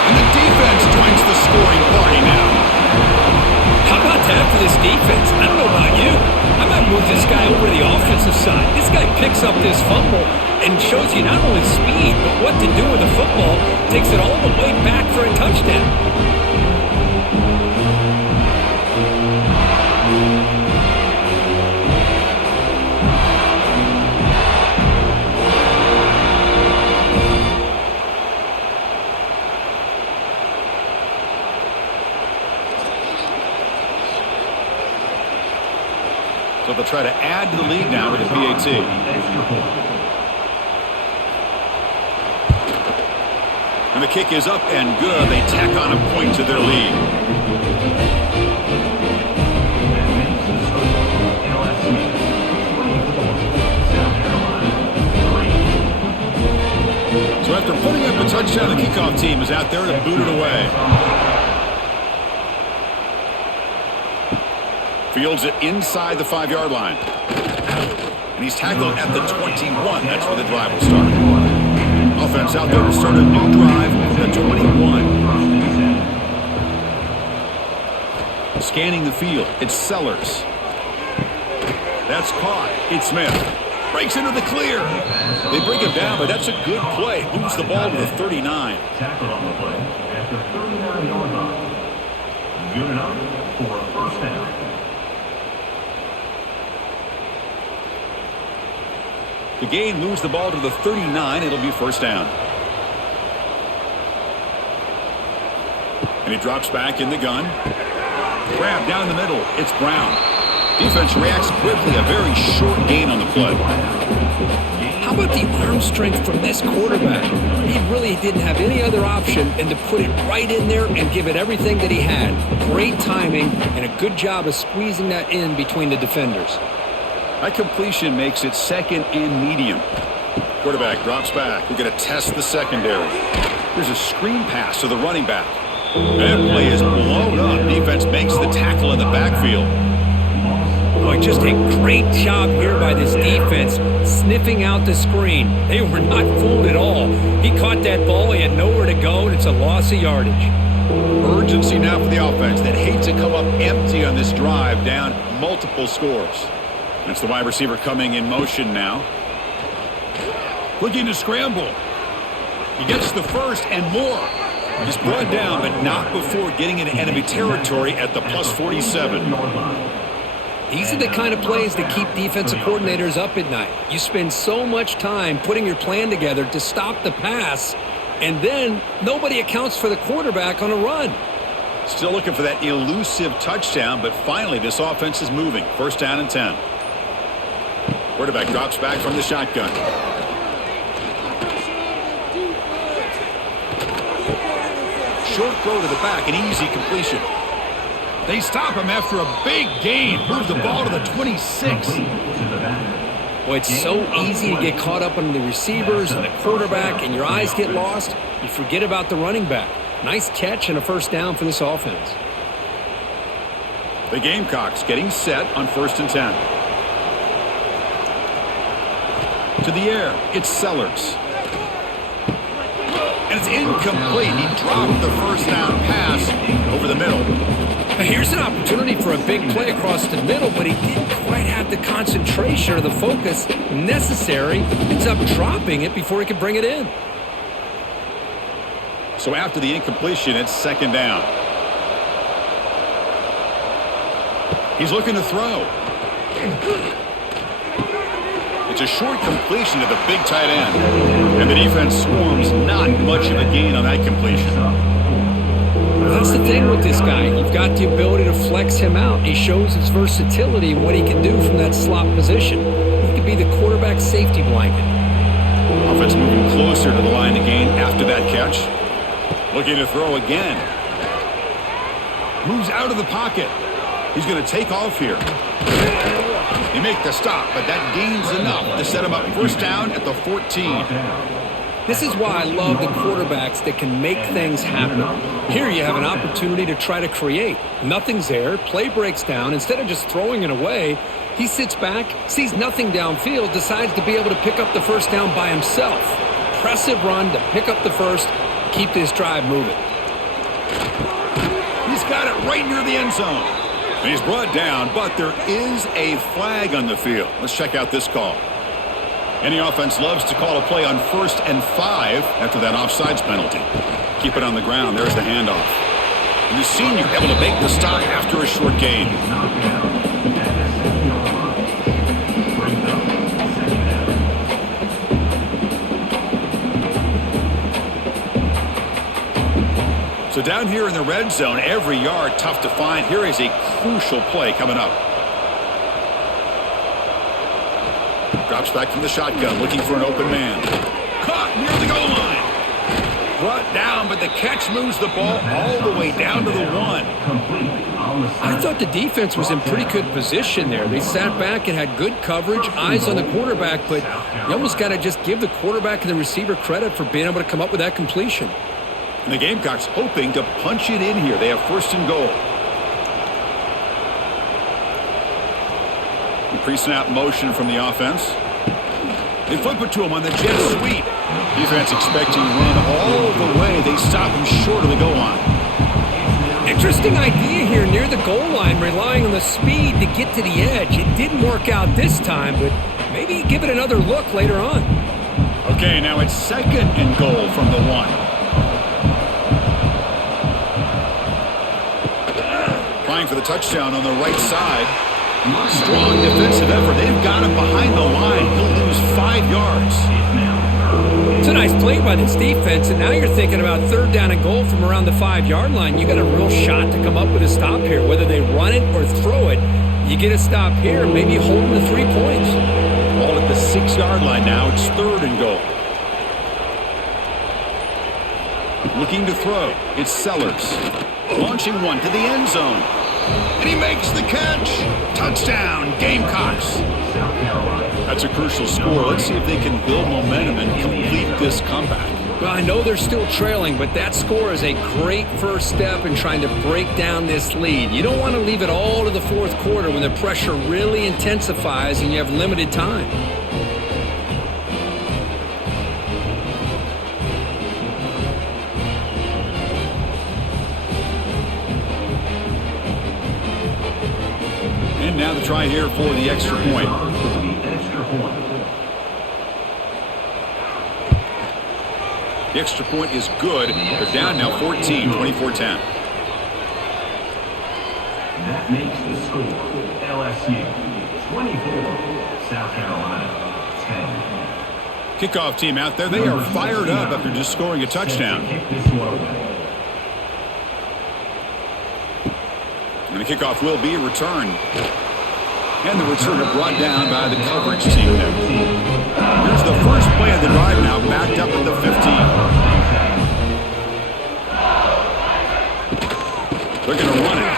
And the defense joins the scoring party now. How about that for this defense? I don't know about you. I might move this guy over to the offensive side. This guy picks up this fumble and shows you not only speed, but what to do with the football. Takes it all the way back for a touchdown. So they'll try to add to the lead now with a PAT. And the kick is up and good. They tack on a point to their lead. So after putting up a touchdown, the kickoff team is out there to boot it away. Fields it inside the 5-yard line. And he's tackled at the 21. That's where the drive will start. Offense out there to start a new drive at the 21. Scanning the field. It's Sellers. That's caught. It's Smith. Breaks into the clear. They bring him down, but that's a good play. Moves the ball to the 39. Tackled on the play after 39-yard line. Good enough for a first down. The gain moves the ball to the 39. It'll be first down. And he drops back in the gun. Grab down the middle. It's Brown. Defense reacts quickly. A very short gain on the play. How about the arm strength from this quarterback? He really didn't have any other option than to put it right in there and give it everything that he had. Great timing and a good job of squeezing that in between the defenders. That completion makes it 2nd and medium. Quarterback drops back. We're going to test the secondary. There's a screen pass to the running back. That play is blown up. Defense makes the tackle in the backfield. Boy, just a great job here by this defense, sniffing out the screen. They were not fooled at all. He caught that ball. He had nowhere to go, and it's a loss of yardage. Urgency now for the offense that hates to come up empty on this drive, down multiple scores. That's the wide receiver coming in motion now. Looking to scramble. He gets the first and more. He's brought down, but not before getting into enemy territory at the plus 47. These are the kind of plays that keep defensive coordinators up at night. You spend so much time putting your plan together to stop the pass, and then nobody accounts for the quarterback on a run. Still looking for that elusive touchdown, but finally this offense is moving. First down and 10. Quarterback drops back from the shotgun. Short throw to the back, an easy completion. They stop him after a big gain. Move the ball to the 26. Boy, it's so easy to get caught up on the receivers and the quarterback, and your eyes get lost. You forget about the running back. Nice catch and a first down for this offense. The Gamecocks getting set on first and 10. To the air, it's Sellers. And it's incomplete. He dropped the first down pass over the middle. Now here's an opportunity for a big play across the middle, but he didn't quite have the concentration or the focus necessary. Ends up dropping it before he could bring it in. So after the incompletion, it's second down. He's looking to throw. It's a short completion to the big tight end. And the defense swarms, not much of a gain on that completion. That's the thing with this guy. You've got the ability to flex him out. He shows his versatility and what he can do from that slot position. He could be the quarterback's safety blanket. Offense moving closer to the line to gain after that catch. Looking to throw again. Moves out of the pocket. He's going to take off here. They make the stop, but that gains enough to set him up first down at the 14. This is why I love the quarterbacks that can make things happen. Here you have an opportunity to try to create. Nothing's there. Play breaks down. Instead of just throwing it away, he sits back, sees nothing downfield, decides to be able to pick up the first down by himself. Impressive run to pick up the first, keep this drive moving. He's got it right near the end zone. And he's brought down, but there is a flag on the field. Let's check out this call. Any offense loves to call a play on 1st and 5 after that offsides penalty. Keep it on the ground. There's the handoff. And the senior able to make the stop after a short gain. So down here in the red zone, every yard tough to find. Here is a crucial play coming up. Drops back from the shotgun, looking for an open man. Caught near the goal line. Brought down, but the catch moves the ball all the way down to the 1. I thought the defense was in pretty good position there. They sat back and had good coverage, eyes on the quarterback, but you almost got to just give the quarterback and the receiver credit for being able to come up with that completion. And the Gamecocks hoping to punch it in here. They have first and goal. The pre-snap motion from the offense. They flip it to him on the jet sweep. Defense expecting run all the way. They stop him short of the goal line. Interesting idea here near the goal line, relying on the speed to get to the edge. It didn't work out this time, but maybe give it another look later on. Okay, now it's second and goal from the 1. Trying for the touchdown on the right side. Strong defensive effort. They've got him behind the line. He'll lose 5 yards. It's a nice play by this defense, and now you're thinking about third down and goal from around the 5-yard line. You got a real shot to come up with a stop here. Whether they run it or throw it, you get a stop here, maybe hold them to 3 points. Ball at the 6-yard line now. It's third and goal. Looking to throw. It's Sellers. Launching one to the end zone. And he makes the catch. Touchdown, Gamecocks. That's a crucial score. Let's see if they can build momentum and complete this comeback. Well, I know they're still trailing, but that score is a great first step in trying to break down this lead. You don't want to leave it all to the fourth quarter when the pressure really intensifies and you have limited time. And now the try here for the extra point. The extra point is good. They're down now 14, 24-10. That makes the score LSU 24, South Carolina 10. Kickoff team out there. They are fired up after just scoring a touchdown. And the kickoff will be a return. And the returner brought down by the coverage team there. Here's the first play of the drive now, backed up at the 15. They're going to run it.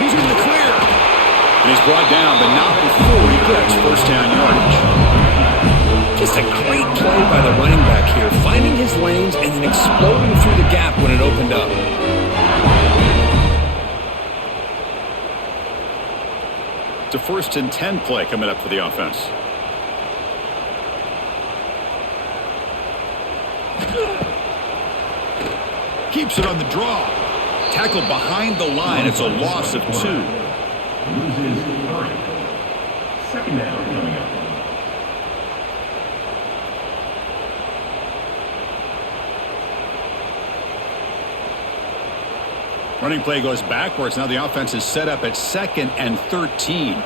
He's in the clear. And he's brought down, but not before he gets first down yardage. Just a great play by the running back here, finding his lanes and then exploding through the gap when it opened up. It's a 1st and 10 play coming up for the offense. Keeps it on the draw. Tackled behind the line. It's a loss of 2. Loses 3. Second down coming up. Running play goes backwards. Now the offense is set up at 2nd and 13.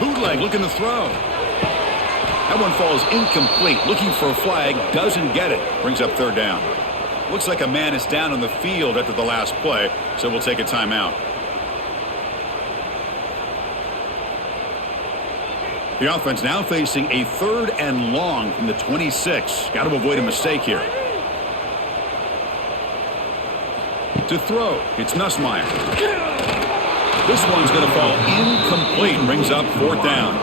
Bootleg looking to throw. That one falls incomplete. Looking for a flag. Doesn't get it. Brings up 3rd down. Looks like a man is down on the field after the last play, so we'll take a timeout. The offense now facing a 3rd and long from the 26. Got to avoid a mistake here. To throw, it's Nussmeier. This one's going to fall incomplete. Brings up 4th down.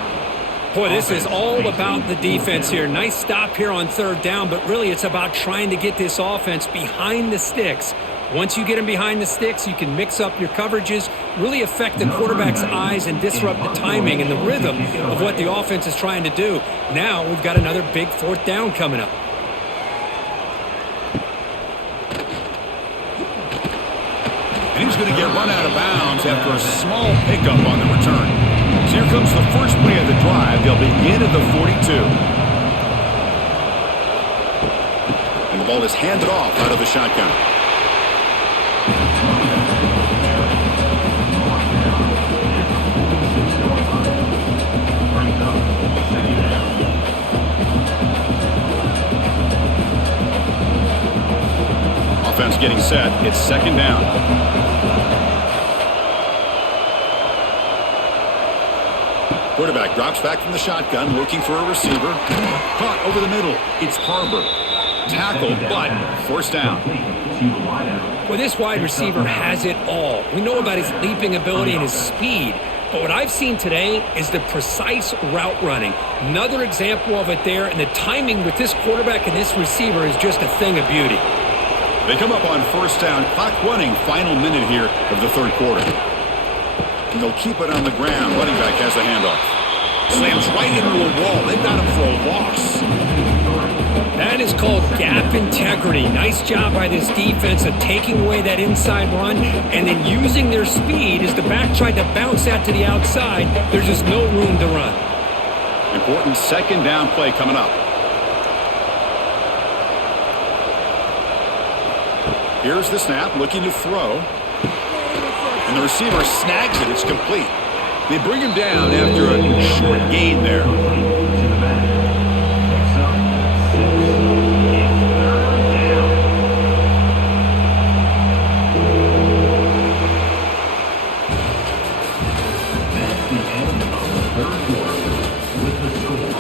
Boy, this is all about the defense here. Nice stop here on 3rd down, but really it's about trying to get this offense behind the sticks. Once you get them behind the sticks, you can mix up your coverages, really affect the quarterback's eyes and disrupt the timing and the rhythm of what the offense is trying to do. Now we've got another big 4th down coming up. And he's going to get run out of bounds after a small pickup on the return. So here comes the first play of the drive. They'll begin at the 42. And the ball is handed off out of the shotgun. Offense getting set. It's 2nd down. Quarterback drops back from the shotgun, looking for a receiver. Caught over the middle. It's Harbor. Tackled, but 1st down. Well, this wide receiver has it all. We know about his leaping ability and his speed. But what I've seen today is the precise route running. Another example of it there, and the timing with this quarterback and this receiver is just a thing of beauty. They come up on 1st down. Clock running. Final minute here of the 3rd quarter. And they'll keep it on the ground. Running back has the handoff. Slams right into a wall. They've got him for a loss. That is called gap integrity. Nice job by this defense of taking away that inside run and then using their speed as the back tried to bounce that to the outside. There's just no room to run. Important 2nd down play coming up. Here's the snap, looking to throw. And the receiver snags it. It's complete. They bring him down after a short gain there.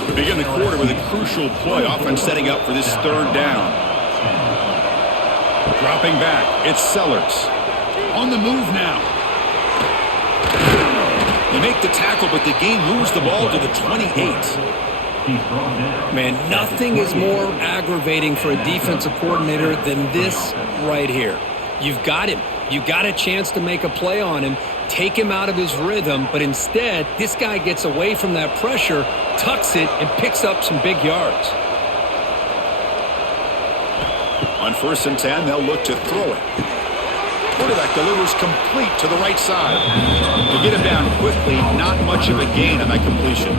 We begin the quarter with a crucial play. Offense setting up for this 3rd down. Dropping back. It's Sellers. On the move now. They make the tackle, but the game moves the ball to the 28. Man, nothing is more aggravating for a defensive coordinator than this right here. You've got him. You've got a chance to make a play on him, take him out of his rhythm, but instead, this guy gets away from that pressure, tucks it, and picks up some big yards. On 1st and 10, they'll look to throw it. Quarterback delivers complete to the right side. To get him down quickly, not much of a gain on that completion.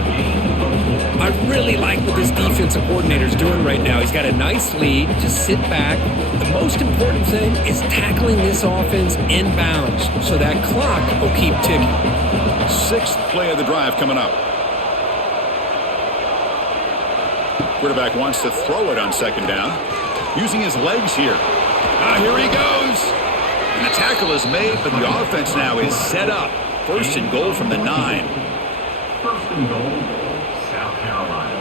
I really like what this defensive coordinator is doing right now. He's got a nice lead. Just sit back. The most important thing is tackling this offense inbounds so that clock will keep ticking. 6th play of the drive coming up. Quarterback wants to throw it on 2nd down. Using his legs here. Here he goes. And the tackle is made, but the offense now is set up. 1st and goal from the 9. 1st and goal, South Carolina.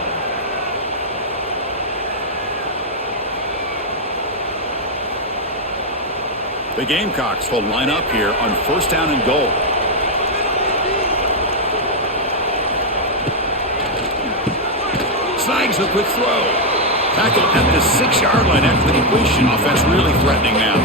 The Gamecocks will line up here on 1st down and goal. Snags the quick throw. Tackle at the 6-yard line after the completion. Offense really threatening now.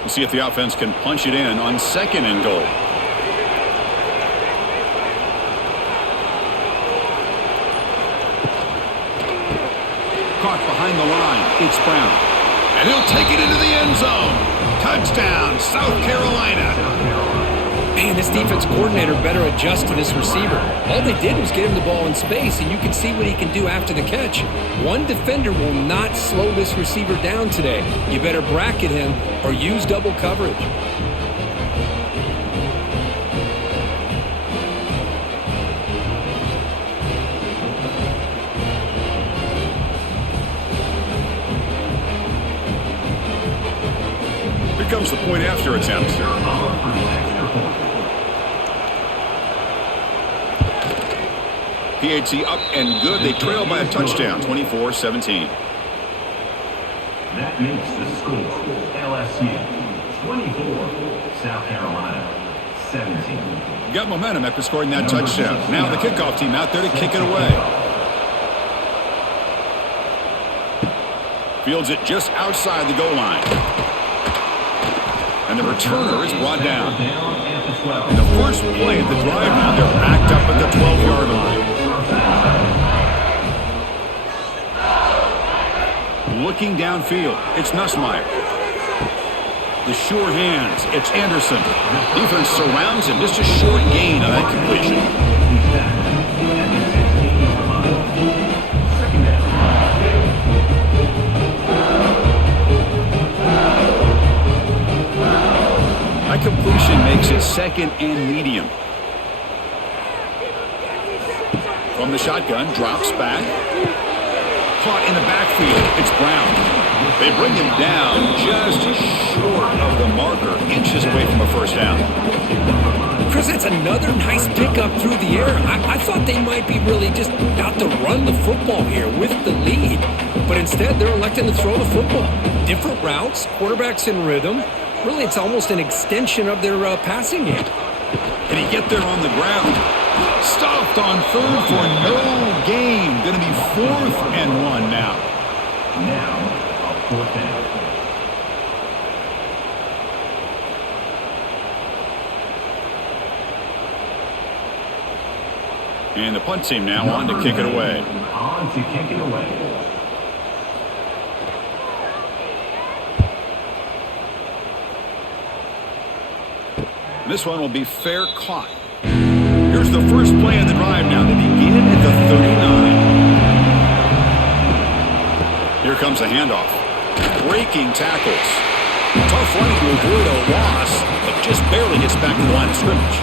We'll see if the offense can punch it in on 2nd and goal. Caught behind the line. It's Brown. And he'll take it into the end zone. Touchdown, South Carolina. Man, this defense coordinator better adjust to this receiver. All they did was get him the ball in space, and you can see what he can do after the catch. One defender will not slow this receiver down today. You better bracket him or use double coverage. Here comes the point after attempt. PAT up and good. They trail by a touchdown, 24-17. That makes the score LSU 24, South Carolina 17. Got momentum after scoring that touchdown. Now the kickoff team out there to kick it away. Fields it just outside the goal line. And the returner is brought down. The first play of the drive now, they're backed up at the 12-yard line. Looking downfield, it's Nussmeier. The sure hands, it's Anderson. Defense surrounds him, just a short gain on that completion. That completion makes it 2nd and medium. From the shotgun, drops back. Caught in the backfield, it's Brown. They bring him down just short of the marker, inches away from a 1st down. Chris, that's another nice pickup through the air. I thought they might be really just out to run the football here with the lead. But instead, they're electing to throw the football. Different routes, quarterbacks in rhythm. Really, it's almost an extension of their passing game. Can he get there on the ground? Stuffed on 3rd for no gain. Going to be 4th and 1 now. Now, a 4th down. And the punt team now on to kick it away. On to kick it away. This one will be fair caught. Here's the first play of the drive now. They begin at the 39. Here comes the handoff. Breaking tackles. Tough running to avoid a loss, but just barely gets back to the line of scrimmage.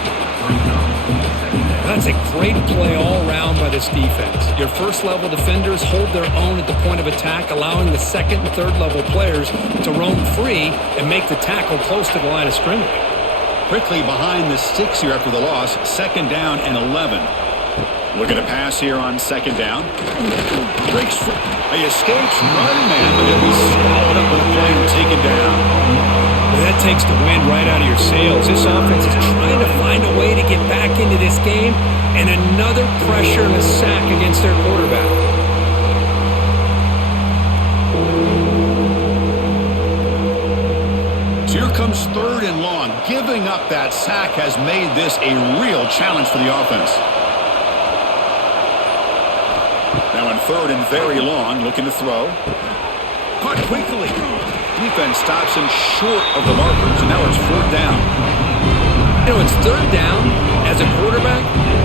That's a great play all around by this defense. Your first-level defenders hold their own at the point of attack, allowing the 2nd and 3rd level players to roam free and make the tackle close to the line of scrimmage. Quickly behind the sticks here after the loss. 2nd down and 11. Looking to pass here on 2nd down. Breaks free. He escapes one man, but he'll be swallowed up with a play and taken down. Well, that takes the wind right out of your sails. This offense is trying to find a way to get back into this game, and another pressure and a sack against their quarterback. Here comes 3rd and long. Giving up that sack has made this a real challenge for the offense. Now on 3rd and very long, looking to throw. Caught quickly. defense stops him short of the marker, so now it's 4th down. You know, it's 3rd down. As a quarterback,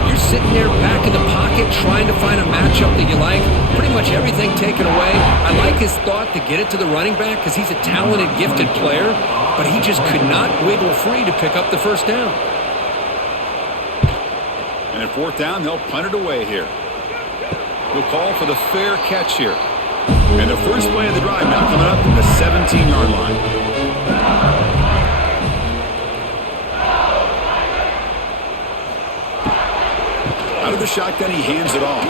you're sitting there back in the pocket trying to find a matchup that you like. Pretty much everything taken away. I like his thought to get it to the running back because he's a talented, gifted player, but he just could not wiggle free to pick up the 1st down. And at 4th down, they'll punt it away here. We'll call for the fair catch here. And the first play of the drive now coming up from the 17-yard line. Out of the shotgun, he hands it off.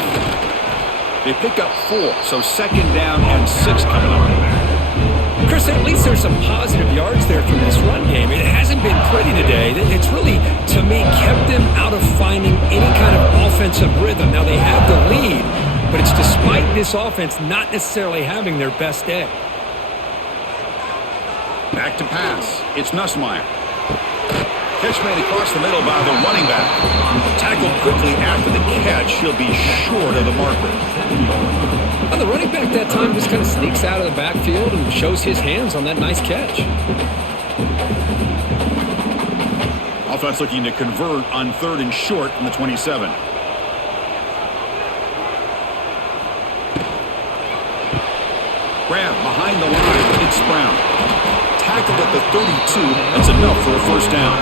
They pick up 4, so 2nd down and 6 coming up. Chris, at least there's some positive yards there from this run game. It hasn't been pretty today. It's really, to me, kept them out of finding any kind of offensive rhythm. Now, they have the lead, but it's despite this offense not necessarily having their best day. Back to pass. It's Nussmeier. Catch made across the middle by the running back. Tackled quickly after the catch. He'll be short of the marker. Well, the running back that time just kind of sneaks out of the backfield and shows his hands on that nice catch. Offense looking to convert on 3rd and short from the 27. Grab behind the line. It's Brown. Tackled at the 32. That's enough for a 1st down.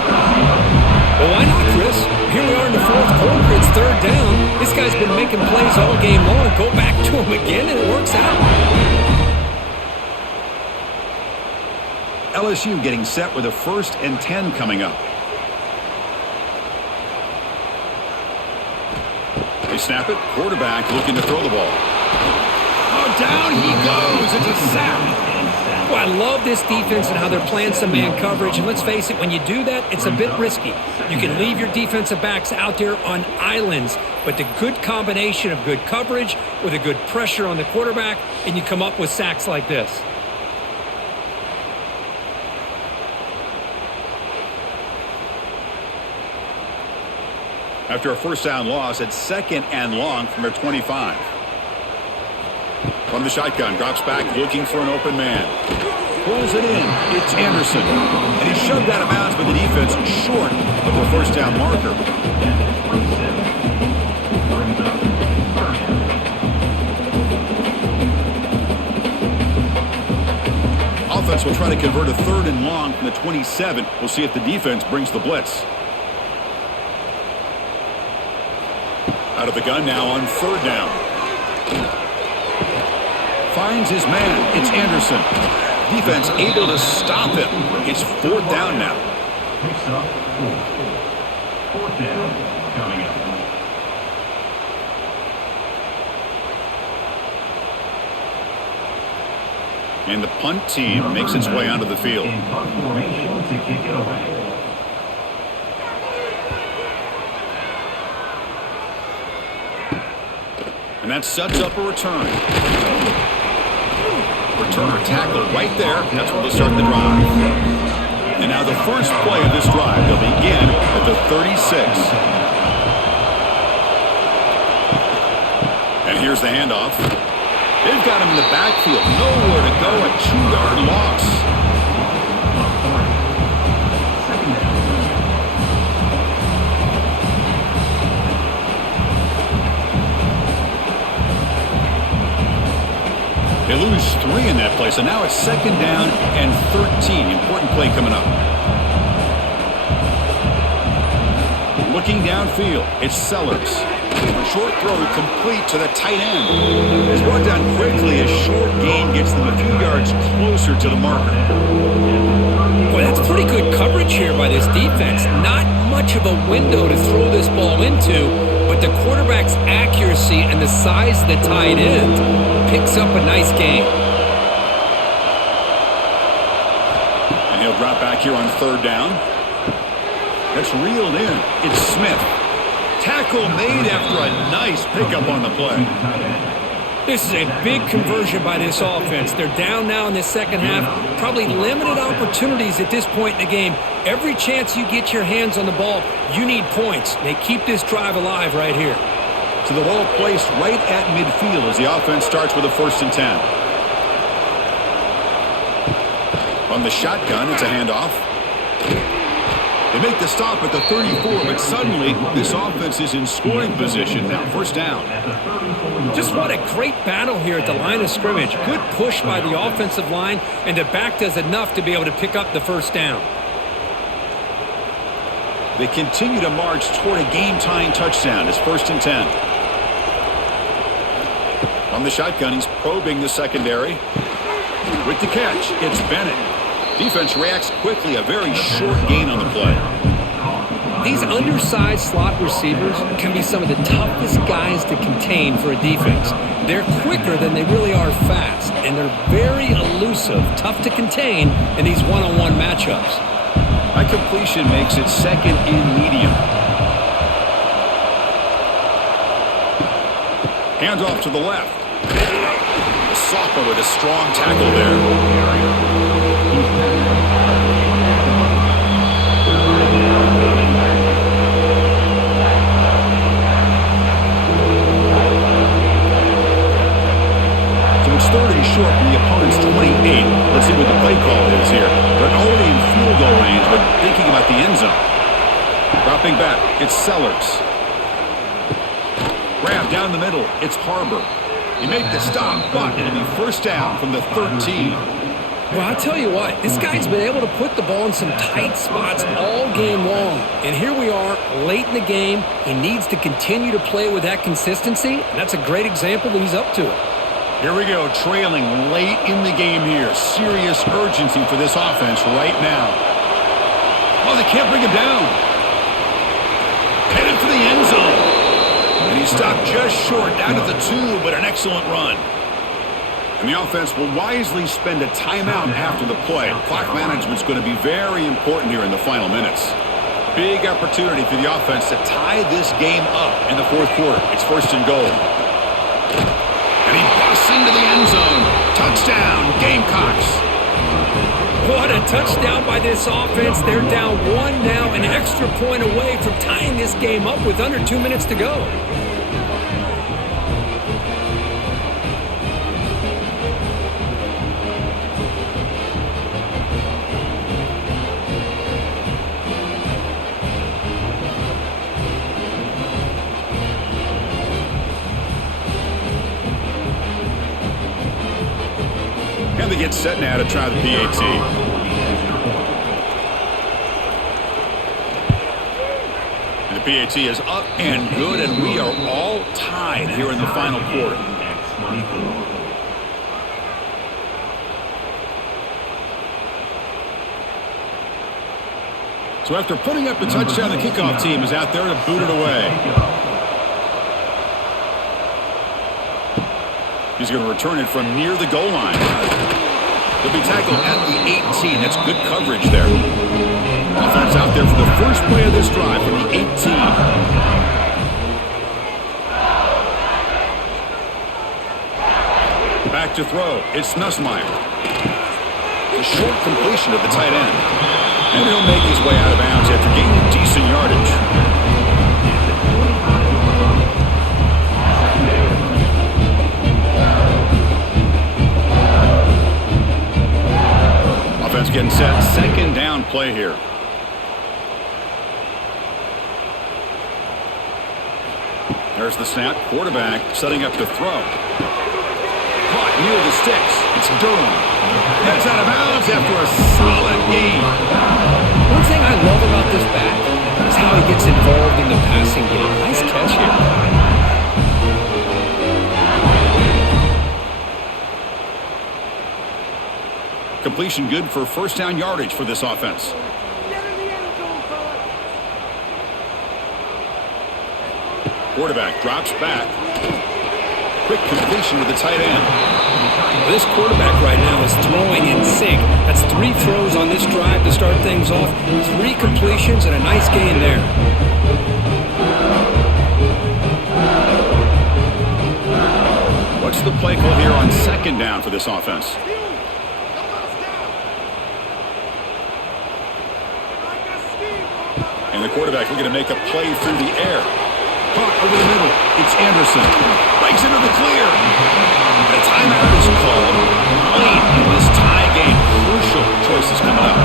Well, why not, Chris? Here we are in the 4th quarter. It's 3rd down. This guy's been making plays all game long. Go back to him again, and it works out. LSU getting set with a 1st and 10 coming up. They snap it. Quarterback looking to throw the ball. Oh, down he goes. It's a sack. Well, I love this defense and how they're playing some man coverage. And let's face it, when you do that, it's a bit risky. You can leave your defensive backs out there on islands, but the good combination of good coverage with a good pressure on the quarterback, and you come up with sacks like this. After a 1st down loss, it's 2nd and long from their 25. From the shotgun, drops back looking for an open man. Pulls it in. It's Anderson. And he's shoved out of bounds by the defense short of the 1st down marker. Offense will try to convert a 3rd and long from the 27. We'll see if the defense brings the blitz. Out of the gun now on 3rd down. Finds his man. It's Anderson. Defense able to stop him. It's 4th down now. Picks up 4. 4th down coming up. And the punt team makes its way onto the field. In punt formation to kick it away. And that sets up a return. Returner tackled right there. That's where they'll start the drive. And now the first play of this drive. They'll begin at the 36. And here's the handoff. They've got him in the backfield. Nowhere to go. A 2-yard loss. They lose 3 in that play, so now it's 2nd down and 13. Important play coming up. Looking downfield, it's Sellers. Short throw complete to the tight end. It's brought down quickly as short gain gets them a few yards closer to the marker. Boy, that's pretty good coverage here by this defense. Not much of a window to throw this ball into, but the quarterback's accuracy and the size of the tight end picks up a nice gain. And he'll drop back here on 3rd down. That's reeled in. It's Smith. Tackle made after a nice pickup on the play. This is a big conversion by this offense. They're down now in the 2nd half. Probably limited opportunities at this point in the game. Every chance you get your hands on the ball, you need points. They keep this drive alive right here. So the ball placed right at midfield as the offense starts with a 1st and 10. On the shotgun, it's a handoff. They make the stop at the 34, but suddenly this offense is in scoring position now. First down. Just what a great battle here at the line of scrimmage. Good push by the offensive line, and the back does enough to be able to pick up the first down. They continue to march toward a game-tying touchdown. It's 1st and 10. On the shotgun, he's probing the secondary. With the catch, it's Bennett. Defense reacts quickly, a very short gain on the play. These undersized slot receivers can be some of the toughest guys to contain for a defense. They're quicker than they really are fast, and they're very elusive, tough to contain in these one-on-one matchups. A completion makes it 2nd and medium. Hands off to the left. Sophomore with a strong tackle there. So it's 3rd and short from the opponent's 28. Let's see what the play call is here. They're already in field goal range, but thinking about the end zone. Dropping back, it's Sellers. Grab down the middle, it's Harbor. He made the stop, but it'll be first down from the 13. Well, I'll tell you what, this guy's been able to put the ball in some tight spots all game long. And here we are, late in the game. He needs to continue to play with that consistency, and that's a great example that he's up to it. Here we go, trailing late in the game here. Serious urgency for this offense right now. Oh, they can't bring him down. Headed for the end zone. And he stopped just short, down at the 2, but an excellent run. And the offense will wisely spend a timeout after the play. Clock management's going to be very important here in the final minutes. Big opportunity for the offense to tie this game up in the 4th quarter. It's 1st and goal. And he busts into the end zone. Touchdown, Gamecocks. What a touchdown by this offense. They're down 1 now, an extra point away from tying this game up with under 2 minutes to go. And they get set now to try the PAT. And the PAT is up and good, and we are all tied here in the final quarter. So after putting up the touchdown, the kickoff team is out there to boot it away. He's going to return it from near the goal line. He'll be tackled at the 18. That's good coverage there. Offense out there for the first play of this drive from the 18. Back to throw. It's Nussmeier. A short completion of the tight end. And he'll make his way out of bounds after gaining decent yardage. Offense getting set. 2nd down play here. There's the snap. Quarterback setting up to throw. Caught near the sticks. It's Durham. Heads out of bounds after a solid game. One thing I love about this back is how he gets involved in the passing game. Nice catch here. Completion good for first down yardage for this offense. Quarterback drops back. Quick completion to the tight end. This quarterback right now is throwing in sync. That's 3 throws on this drive to start things off. 3 completions and a nice gain there. What's the play call here on 2nd down for this offense? And the quarterback looking to make a play through the air. Caught over the middle. It's Anderson. Breaks into the clear. And a timeout is called late in this tie game. Crucial choices coming up.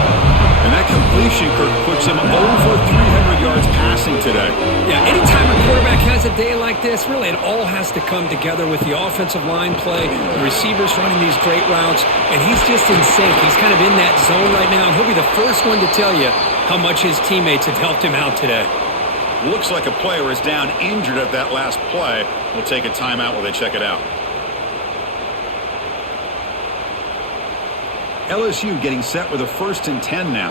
And that completion, Kirk, puts him over 300 yards passing today. Yeah, anytime a quarterback has a day like this, really it all has to come together with the offensive line play, the receivers running these great routes, and he's just in sync. He's kind of in that zone right now, and he'll be the first one to tell you how much his teammates have helped him out today. Looks like a player is down injured at that last play. We'll take a timeout while they check it out. LSU getting set with a 1st and 10 now.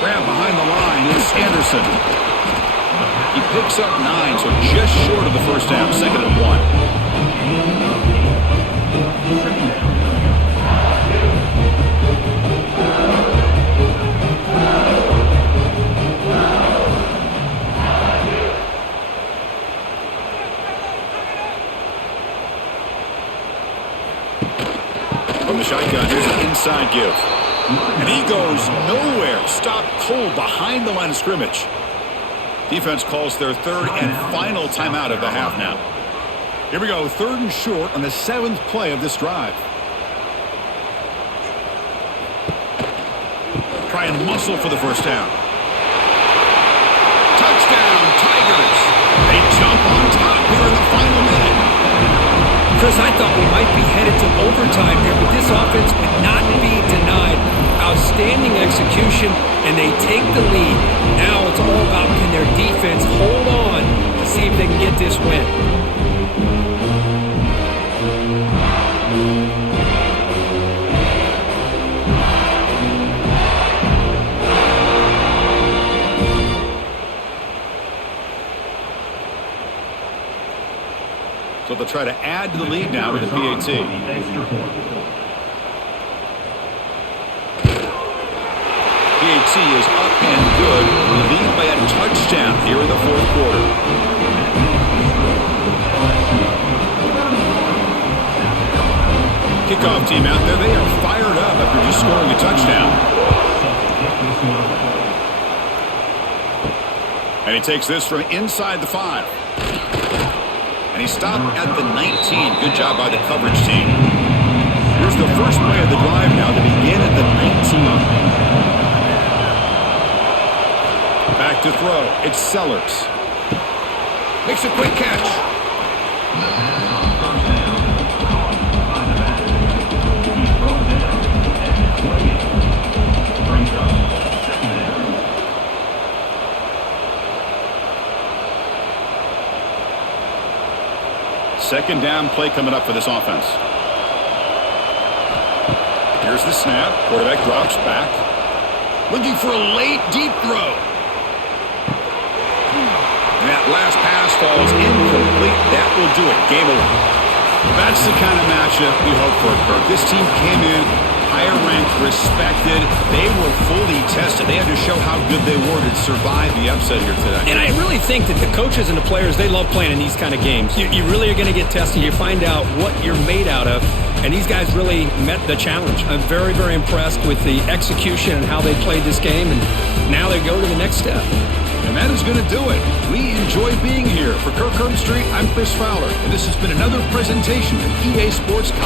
Grab behind the line is Anderson. He picks up 9, so just short of the first down, 2nd and 1. From the shotgun, here's an inside give. And he goes nowhere. Stopped cold behind the line of scrimmage. Defense calls their 3rd and final timeout of the half now. Here we go, 3rd and short on the 7th play of this drive. Try and muscle for the first down. Touchdown, Tigers. They jump on top here in the final minute. Chris, I thought we might be headed to overtime here, but this offense would not be denied. Outstanding execution, and they take the lead. Now it's all about can their defense hold on to see if they can get this win. So they'll try to add to the lead now with a PAT. PAT is up and good. The lead by a touchdown here in the 4th quarter. Kickoff team out there. They are fired up after just scoring a touchdown. And he takes this from inside the 5. And he stopped at the 19. Good job by the coverage team. Here's the first play of the drive now to begin at the 19. Back to throw. It's Sellers. Makes a quick catch. Second down play coming up for this offense. Here's the snap. Quarterback drops back. Looking for a late deep throw. And that last pass falls incomplete. That will do it. Game over. That's the kind of matchup we hope for, Kirk. This team came in higher ranked, respected. They were fully tested. They had to show how good they were to survive the upset here today. And I really think that the coaches and the players, they love playing in these kind of games. You really are going to get tested. You find out what you're made out of. And these guys really met the challenge. I'm very, very impressed with the execution and how they played this game. And now they go to the next step. And that is going to do it. We enjoy being here. For Kirk Herbstreit, I'm Chris Fowler. And this has been another presentation of EA Sports College